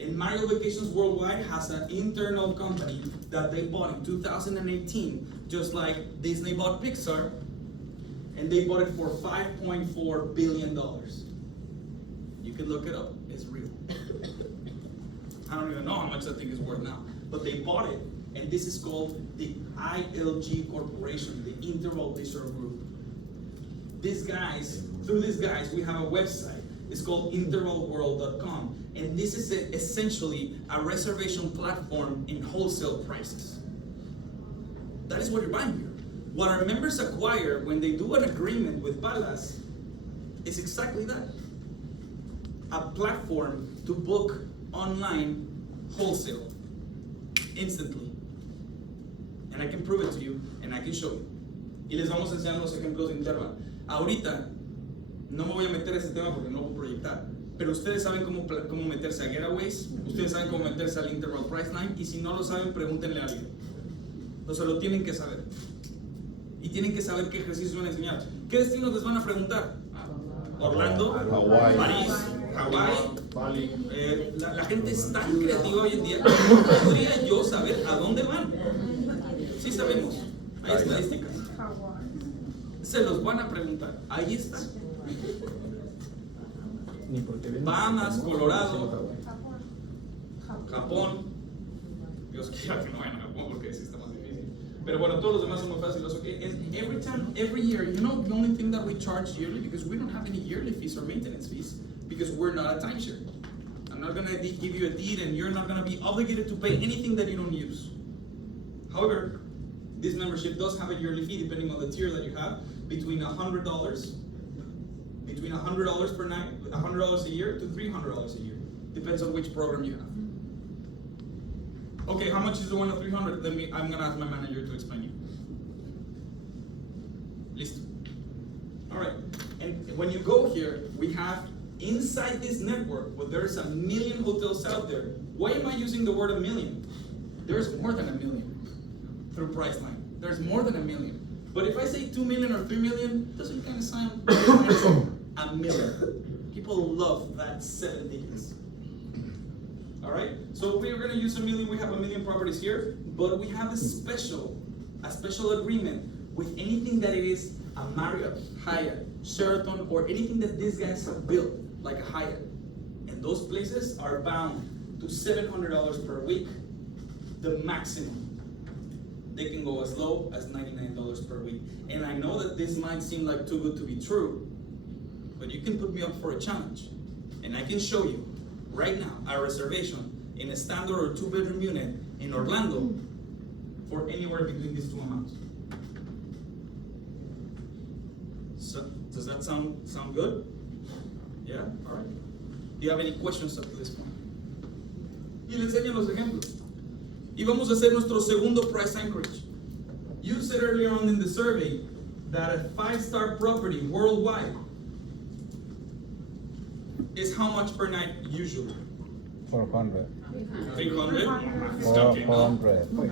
And Marriott Vacations Worldwide has an internal company that they bought in 2018, just like Disney bought Pixar, and they bought it for $5.4 billion. You can look it up, it's real. I don't even know how much that thing is worth now, but they bought it, and this is called the ILG Corporation, the Interval Leisure Group. Through these guys, we have a website. It's called intervalworld.com, and this is essentially a reservation platform in wholesale prices. That is what you're buying here. What our members acquire when they do an agreement with Palace is exactly that. a platform to book online wholesale instantly. And I can prove it to you, and I can show you. Y les vamos a enseñar los ejemplos de interval. Ahorita, no me voy a meter a ese tema porque no lo puedo proyectar, pero ustedes saben cómo meterse a Getaways, ustedes saben cómo meterse al Interval Price Line, y si no lo saben, pregúntenle a alguien. Entonces lo tienen que saber. Y tienen que saber qué ejercicios van a enseñar. ¿Qué destinos les van a preguntar? Orlando, Hawái. París, Hawái. La gente es tan creativa hoy en día que no podría yo saber a dónde van. Sí sabemos, hay estadísticas. Se los van a preguntar. Ahí está. Ni porque viene. Bahamas, Colorado, Japón. Dios quiera que no vayan a Japón porque sí está más difícil. Pero bueno, todos los demás son muy fáciles. Okay? And every year, you know, the only thing that we charge yearly, because we don't have any yearly fees or maintenance fees, because we're not a timeshare. I'm not going to give you a deed, and you're not going to be obligated to pay anything that you don't use. However, this membership does have a yearly fee depending on the tier that you have, between $100 per night, $100 a year to $300 a year. Depends on which program you have. Okay, how much is the one of 300? I'm gonna ask my manager to explain you. Listo. All right, and when you go here, we have inside this network, well, there's 1 million hotels out there. Why am I using the word 1 million? There's more than 1 million through Priceline. There's more than 1 million. But if I say 2 million or 3 million, doesn't kind of sound 1 million. People love that 7 digits. All right. So we are going to use 1 million. We have 1 million properties here, but we have a special agreement with anything that is a Marriott, Hyatt, Sheraton, or anything that these guys have built, like a Hyatt. And those places are bound to $700 per week, the maximum. They can go as low as $99 per week. And I know that this might seem like too good to be true, but you can put me up for a challenge. And I can show you right now a reservation in a standard or 2-bedroom unit in Orlando for anywhere between these two amounts. So, does that sound good? Yeah? All right. Do you have any questions up to this point? Y le enseño los ejemplos. Y vamos a hacer nuestro segundo price anchorage. You said earlier on in the survey that a 5-star property worldwide is how much per night usually? 400. 300? 400. No,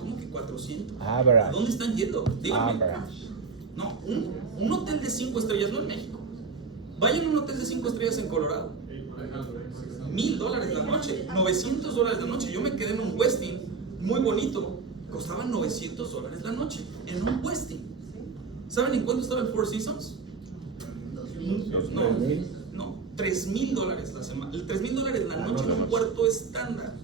¿cómo que 400? ¿A Average. dónde están yendo? Díganme. Average. No, un hotel de 5 estrellas, no en México. Vayan a un hotel de 5 estrellas en Colorado. $1,000 la noche, $900 la noche. Yo me quedé en un Westin muy bonito, costaba $900 la noche, en un Westin. ¿Saben en cuánto estaba el Four Seasons? No, $3,000 la semana. $3,000 la noche en un cuarto estándar.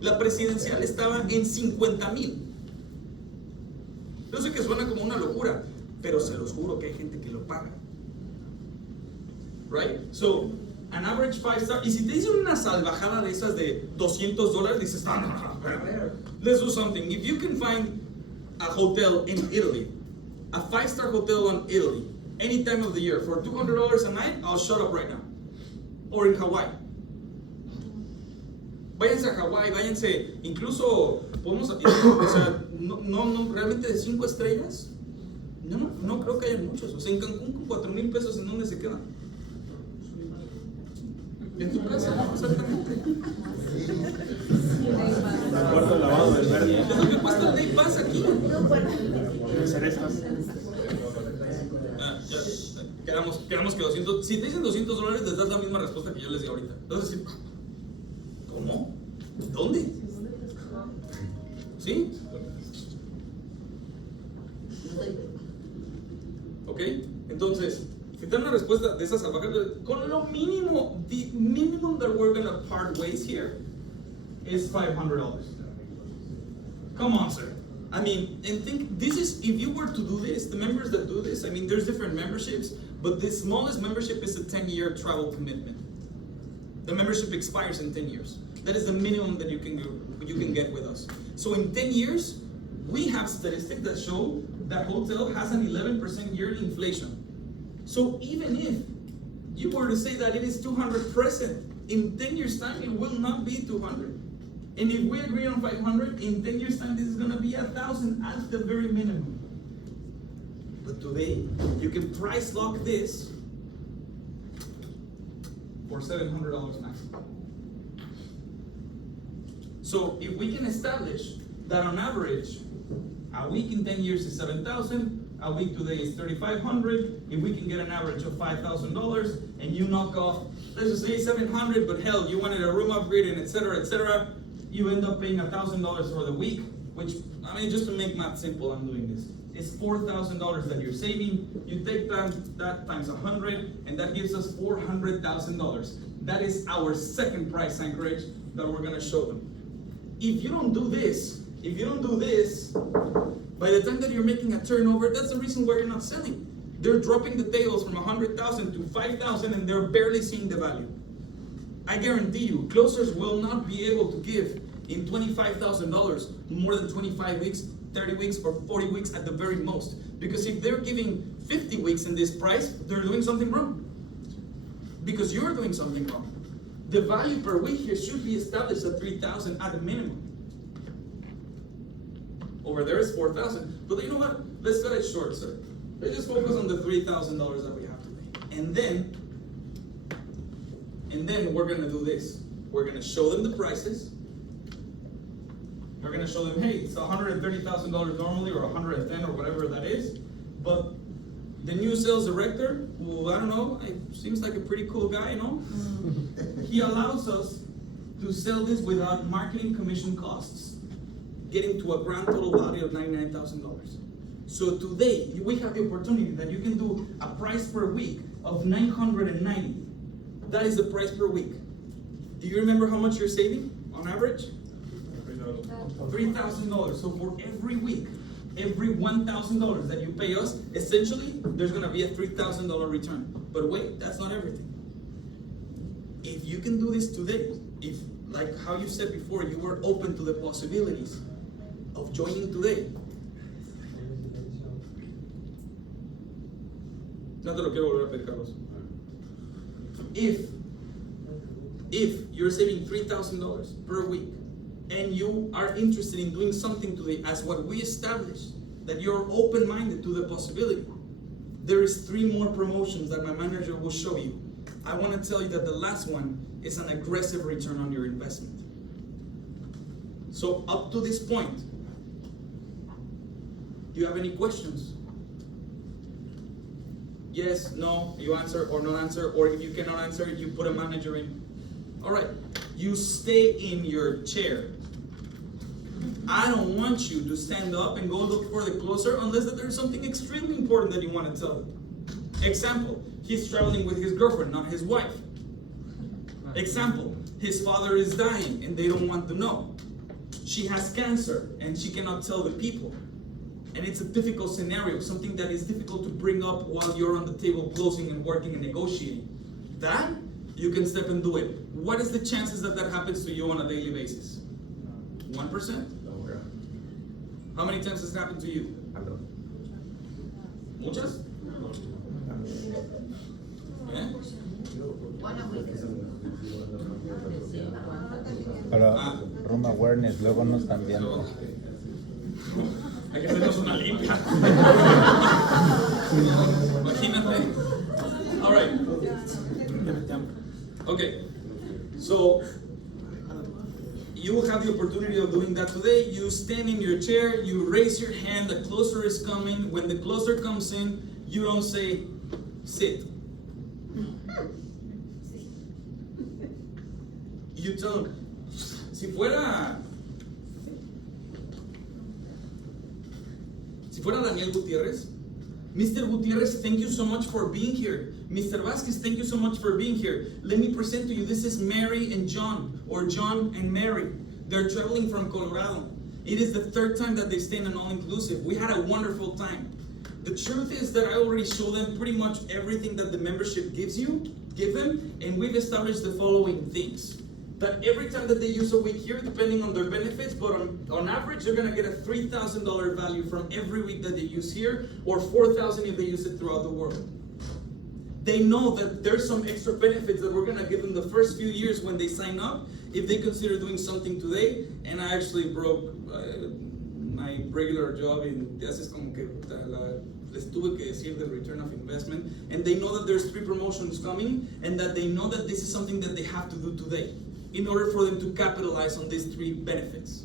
La presidencial estaba en $50,000. Yo sé que suena como una locura, pero se los juro que hay gente que lo paga. Right? So, an average 5-star, y si te dicen una salvajada de esas de $200, dices, let's do something. If you can find a hotel in Italy, a 5-star hotel in Italy, any time of the year for $200 a night, I'll shut up right now. Or in Hawaii. Váyanse a Hawaii, váyanse, incluso podemos, o sea, no realmente de 5 estrellas, no creo que haya muchos. O sea, en Cancún con 4,000 pesos, ¿en dónde se quedan? En tu casa, ¿no? Exactamente. Cuarto lavado del verde. Es lo que cuesta el Day Pass aquí. Cerezas. Ya. Quedamos que 200. Si te dicen $200, les das la misma respuesta que yo les di ahorita. Entonces, ¿cómo? ¿Dónde? ¿Sí? ¿Ok? Entonces, si te dan una respuesta de esas salvajes, con lo mínimo, the minimum that we're gonna part ways here is $500. Come on, sir. I mean, and think, this is, if you were to do this, the members that do this, I mean, there's different memberships, but the smallest membership is a 10-year travel commitment. The membership expires in 10 years. That is the minimum that you can get with us. So in 10 years, we have statistics that show that hotel has an 11% yearly inflation. So even if you were to say that it is 200 present, in 10 years time it will not be 200. And if we agree on 500, in 10 years time this is gonna be 1,000 at the very minimum. But today, you can price lock this for $700 max. So if we can establish that on average, a week in 10 years is 7,000, a week today is 3,500. If we can get an average of $5,000 and you knock off, let's just say 700, but hell, you wanted a room upgrade and etc., you end up paying $1,000 for the week, which, I mean, just to make math simple, I'm doing this. It's $4,000 that you're saving. You take that times 100, and that gives us $400,000. That is our second price anchorage that we're gonna show them. If you don't do this, by the time that you're making a turnover, that's the reason why you're not selling. They're dropping the tables from 100,000 to 5,000 and they're barely seeing the value. I guarantee you, closers will not be able to give in $25,000 more than 25 weeks, 30 weeks, or 40 weeks at the very most. Because if they're giving 50 weeks in this price, they're doing something wrong. Because you're doing something wrong. The value per week here should be established at 3,000 at the minimum. Over there is 4,000. But you know what? Let's cut it short, sir. Let's just focus on the $3,000 that we have today. And then we're gonna do this. We're gonna show them the prices. We're gonna show them, hey, it's $130,000 normally, or 110, or whatever that is. But the new sales director, well, I don't know, seems like a pretty cool guy, no? He allows us to sell this without marketing commission costs, getting to a grand total value of $99,000. So today, we have the opportunity that you can do a price per week of $990. That is the price per week. Do you remember how much you're saving on average? $3,000. So for every week, every $1,000 that you pay us, essentially, there's gonna be a $3,000 return. But wait, that's not everything. If you can do this today, if, like how you said before, you were open to the possibilities of joining today. No te lo quiero volver a pedir, Carlos. If you're saving $3,000 per week, and you are interested in doing something today, as what we established, that you're open-minded to the possibility, there is 3 more promotions that my manager will show you. I want to tell you that the last one is an aggressive return on your investment. So up to this point, do you have any questions? Yes, no, you answer or not answer, or if you cannot answer, you put a manager in. All right, you stay in your chair. I don't want you to stand up and go look for the closer unless that there's something extremely important that you want to tell them. Example, he's traveling with his girlfriend, not his wife. Example, his father is dying and they don't want to know. She has cancer and she cannot tell the people. And it's a difficult scenario, something that is difficult to bring up while you're on the table closing and working and negotiating. That, you can step and do it. What is the chances that that happens to you on a daily basis? 1%? How many times has it happened to you? Muchas? ¿Eh? Pero room awareness, luego no están viendo. Hay que hacernos una limpia. Imagínate. All right. Okay. So you have the opportunity of doing that today. You stand in your chair, you raise your hand, the closer is coming. When the closer comes in, you don't say, sit. You tell them, si fuera Daniel Gutierrez, Mr. Gutierrez, thank you so much for being here. Mr. Vasquez, thank you so much for being here. Let me present to you, this is Mary and John, or John and Mary. They're traveling from Colorado. It is the 3rd time that they stay in an all-inclusive. We had a wonderful time. The truth is that I already showed them pretty much everything that the membership give them, and we've established the following things. That every time that they use a week here, depending on their benefits, but on average, they're gonna get a $3,000 value from every week that they use here, or $4,000 if they use it throughout the world. they know that there's some extra benefits that we're gonna give them the first few years when they sign up, if they consider doing something today. And I actually broke my regular job y te haces como que les tuve que decir the return of investment, and they know that there's 3 promotions coming, and that they know that this is something that they have to do today in order for them to capitalize on these 3 benefits.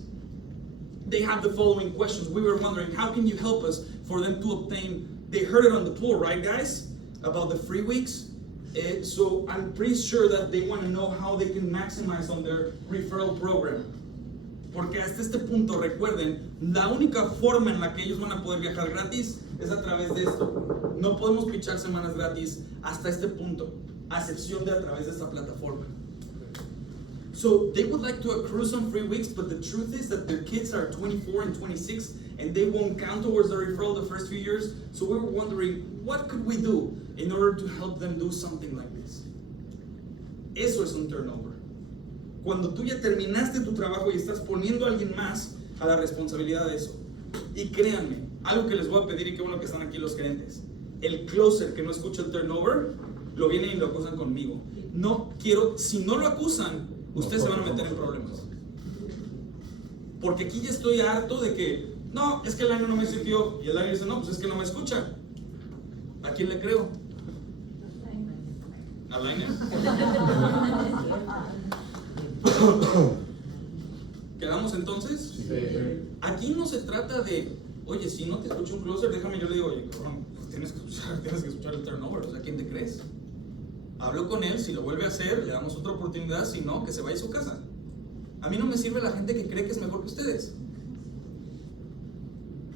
They have the following questions. We were wondering, how can you help us for them to obtain, they heard it on the floor, right guys? About the free weeks. So I'm pretty sure that they want to know how they can maximize on their referral program. Porque hasta este punto, recuerden, la única forma en la que ellos van a poder viajar gratis es a través de esto. No podemos pichar semanas gratis hasta este punto, a excepción de a través de esta plataforma. So they would like to accrue some free weeks, but the truth is that their kids are 24 and 26, and they won't count towards the referral the first few years. So we were wondering, what could we do in order to help them do something like this? Eso es un turnover. Cuando tú ya terminaste tu trabajo y estás poniendo a alguien más a la responsabilidad de eso. Y créanme, algo que les voy a pedir, y qué bueno que están aquí los gerentes, el closer que no escucha el turnover, lo vienen y lo acusan conmigo. No quiero, si no lo acusan, ustedes se van a meter en problemas. Porque aquí ya estoy harto de que, no, es que el año no me sirvió. Y el año dice, no, pues es que no me escucha. ¿A quién le creo? ¿A Lainer? ¿Quedamos entonces? Sí. Aquí no se trata de, oye, si no te escucho un closer, déjame, yo le digo, oye, cabrón, pues tienes que escuchar el turnover. O sea, ¿quién te crees? Hablo con él, si lo vuelve a hacer, le damos otra oportunidad, si no, que se vaya a su casa. A mí no me sirve la gente que cree que es mejor que ustedes.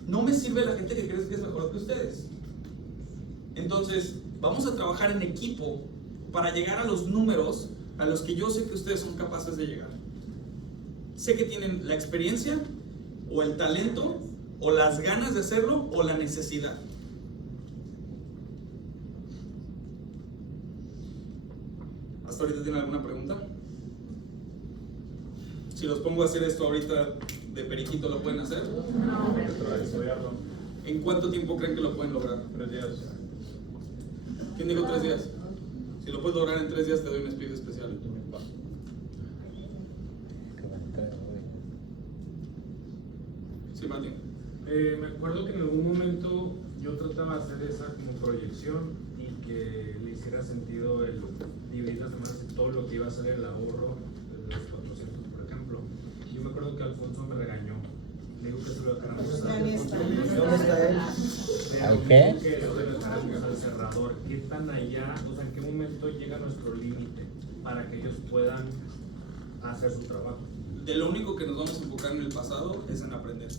No me sirve la gente que cree que es mejor que ustedes. Entonces, vamos a trabajar en equipo para llegar a los números a los que yo sé que ustedes son capaces de llegar. Sé que tienen la experiencia, o el talento, o las ganas de hacerlo, o la necesidad. ¿Hasta ahorita tienen alguna pregunta? Si los pongo a hacer esto ahorita de periquito, ¿lo pueden hacer? ¿En cuánto tiempo creen que lo pueden lograr? 3 días. ¿Quién dijo 3 días? Si lo puedes lograr en 3 días, te doy un speed especial. Sí, Martín. Me acuerdo que en algún momento yo trataba de hacer esa como proyección y que le hiciera sentido el dividir las semanas y todo lo que iba a ser el ahorro de los 400, por ejemplo. Yo me acuerdo que Alfonso me regañó. Le digo que se lo dejáramos ¿Dónde está él? ¿Al qué? Que lo dejáramos al cerrador. ¿Qué tan allá, o sea, en qué momento llega nuestro límite para que ellos puedan hacer su trabajo? De lo único que nos vamos a enfocar en el pasado es en aprender.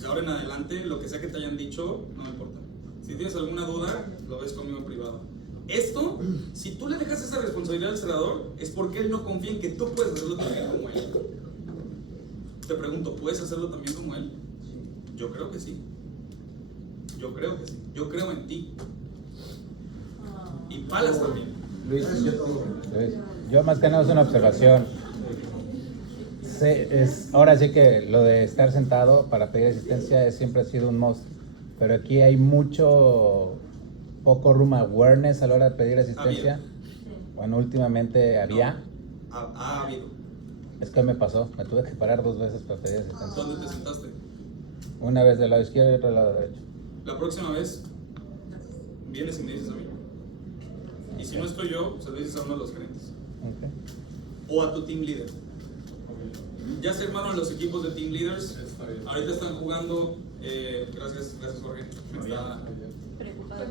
De ahora en adelante, lo que sea que te hayan dicho, no me importa. Si tienes alguna duda, lo ves conmigo en privado. Esto, si tú le dejas esa responsabilidad al cerrador, es porque él no confía en que tú puedes hacerlo también como él. Te pregunto, ¿puedes hacerlo también como él? Yo creo que sí. Yo creo que sí. Yo creo en ti. Y Palas también. Luis, yo más que nada es una observación. Ahora sí que lo de estar sentado para pedir asistencia siempre ha sido un must, pero aquí hay poco room awareness a la hora de pedir asistencia. Bueno, últimamente había. No, ha habido. Es que me pasó, me tuve que parar 2 veces para pedir asistencia. ¿Dónde te sentaste? Una vez del lado izquierdo y otra del lado derecho. La próxima vez, vienes y me dices a mí. Y si no estoy yo, se lo dices a uno de los gerentes. Okay. O a tu team leader. Ya se armaron los equipos de team leaders. Ahorita están jugando. Gracias Jorge.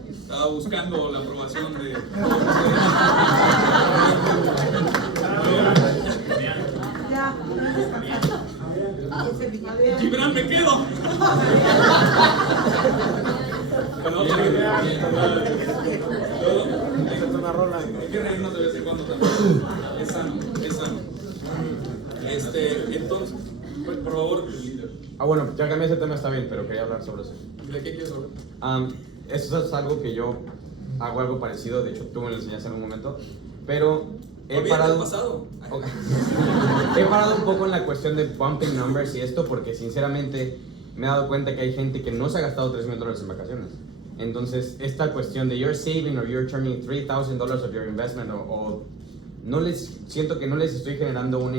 Estaba buscando la aprobación de. Gibran, me quedo. Hay que reírnos de vez en cuando también. Es sano, es sano. Entonces, por favor, líder. Bueno, ya cambié ese tema, está bien, pero quería hablar sobre eso. ¿De qué quieres hablar? Eso es algo que yo hago algo parecido, de hecho tú me lo enseñaste en algún momento, pero he parado... pasado. Okay. He parado un poco en la cuestión de bumping numbers y esto porque sinceramente me he dado cuenta que hay gente que no se ha gastado $3,000 en vacaciones. Entonces, esta cuestión de you're saving or you're turning $3,000 of your investment o no les siento que no les estoy generando una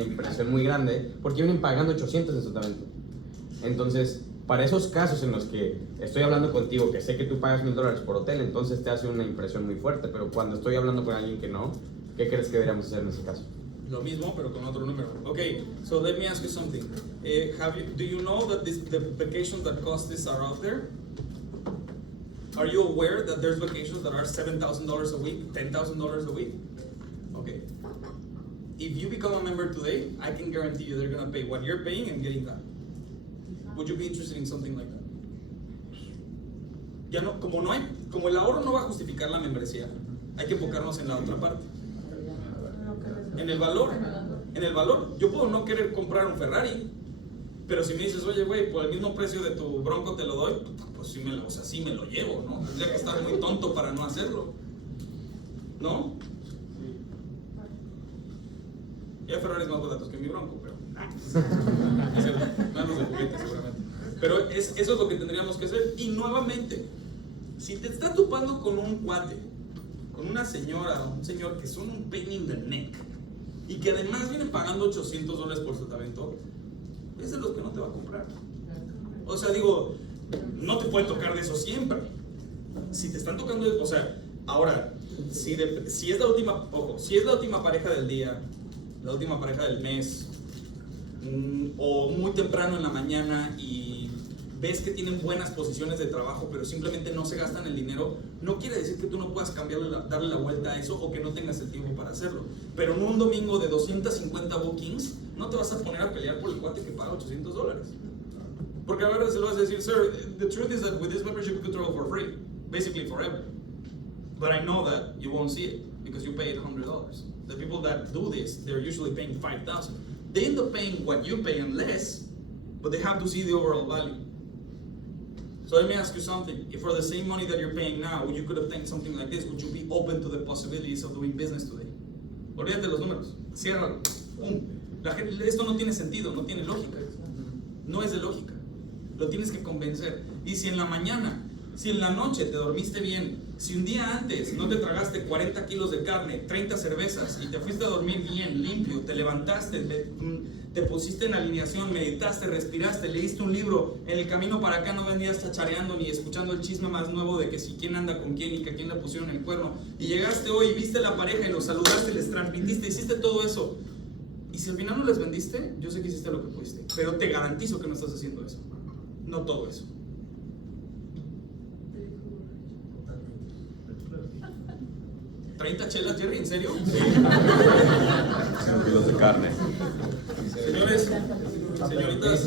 impresión muy grande porque vienen pagando 800 en su talento. Entonces, para esos casos en los que estoy hablando contigo, que sé que tú pagas $1,000 por hotel, entonces te hace una impresión muy fuerte, pero cuando estoy hablando con alguien que no, ¿qué crees que deberíamos hacer en ese caso? Lo mismo, pero con otro número. Okay, so let me ask you something. Do you know that the vacations that cost this are out there? Are you aware that there's vacations that are $7,000 a week, $10,000 a week? Okay. If you become a member today, I can guarantee you they're going to pay what you're paying and getting that. Would you be interested in something like that? Ya no, como el ahorro no va a justificar la membresía, hay que enfocarnos en la otra parte. En el valor. Yo puedo no querer comprar un Ferrari, pero si me dices, oye, güey, por el mismo precio de tu Bronco te lo doy, pues sí me lo llevo, ¿no? Tendría que estar muy tonto para no hacerlo, ¿no? Ya Ferrari es más baratos que mi Bronco, pero manos de juguete seguramente. Pero eso es lo que tendríamos que hacer. Y nuevamente, si te estás topando con un cuate, con una señora o un señor que son un pain in the neck y que además vienen pagando $800 por su talento, es de los que no te va a comprar. O sea, digo, no te puede tocar de eso siempre. Si te están tocando, o sea, ahora, si es la última pareja del día, la última pareja del mes, o muy temprano en la mañana y ves que tienen buenas posiciones de trabajo pero simplemente no se gastan el dinero, no quiere decir que tú no puedas darle la vuelta a eso o que no tengas el tiempo para hacerlo. Pero en un domingo de 250 bookings no te vas a poner a pelear por el cuate que paga $800, porque a ver, se lo vas a decir, sir, the truth is that with this membership you could travel for free, basically forever, but I know that you won't see it because you paid $100. The people that do this, they're usually paying $5,000. They end up paying what you pay and less, but they have to see the overall value. So let me ask you something. If for the same money that you're paying now, you could obtain something like this, would you be open to the possibilities of doing business today? Olvídate los números. Ciérralo. ¡Pum! Esto no tiene sentido, no tiene lógica. No es de lógica. Lo tienes que convencer. Y si en la mañana, si en la noche te dormiste bien, si un día antes no te tragaste 40 kilos de carne, 30 cervezas y te fuiste a dormir bien, limpio, te levantaste, te pusiste en alineación, meditaste, respiraste, leíste un libro, en el camino para acá no venías chachareando ni escuchando el chisme más nuevo de que si quién anda con quién y que a quién le pusieron el cuerno, y llegaste hoy y viste a la pareja y los saludaste, les transmitiste, hiciste todo eso, y si al final no les vendiste, yo sé que hiciste lo que pudiste, pero te garantizo que no estás haciendo eso, no todo eso. 30 chelas, Jerry, ¿en serio? Sí. 5 kilos de carne. Señores, señoritas,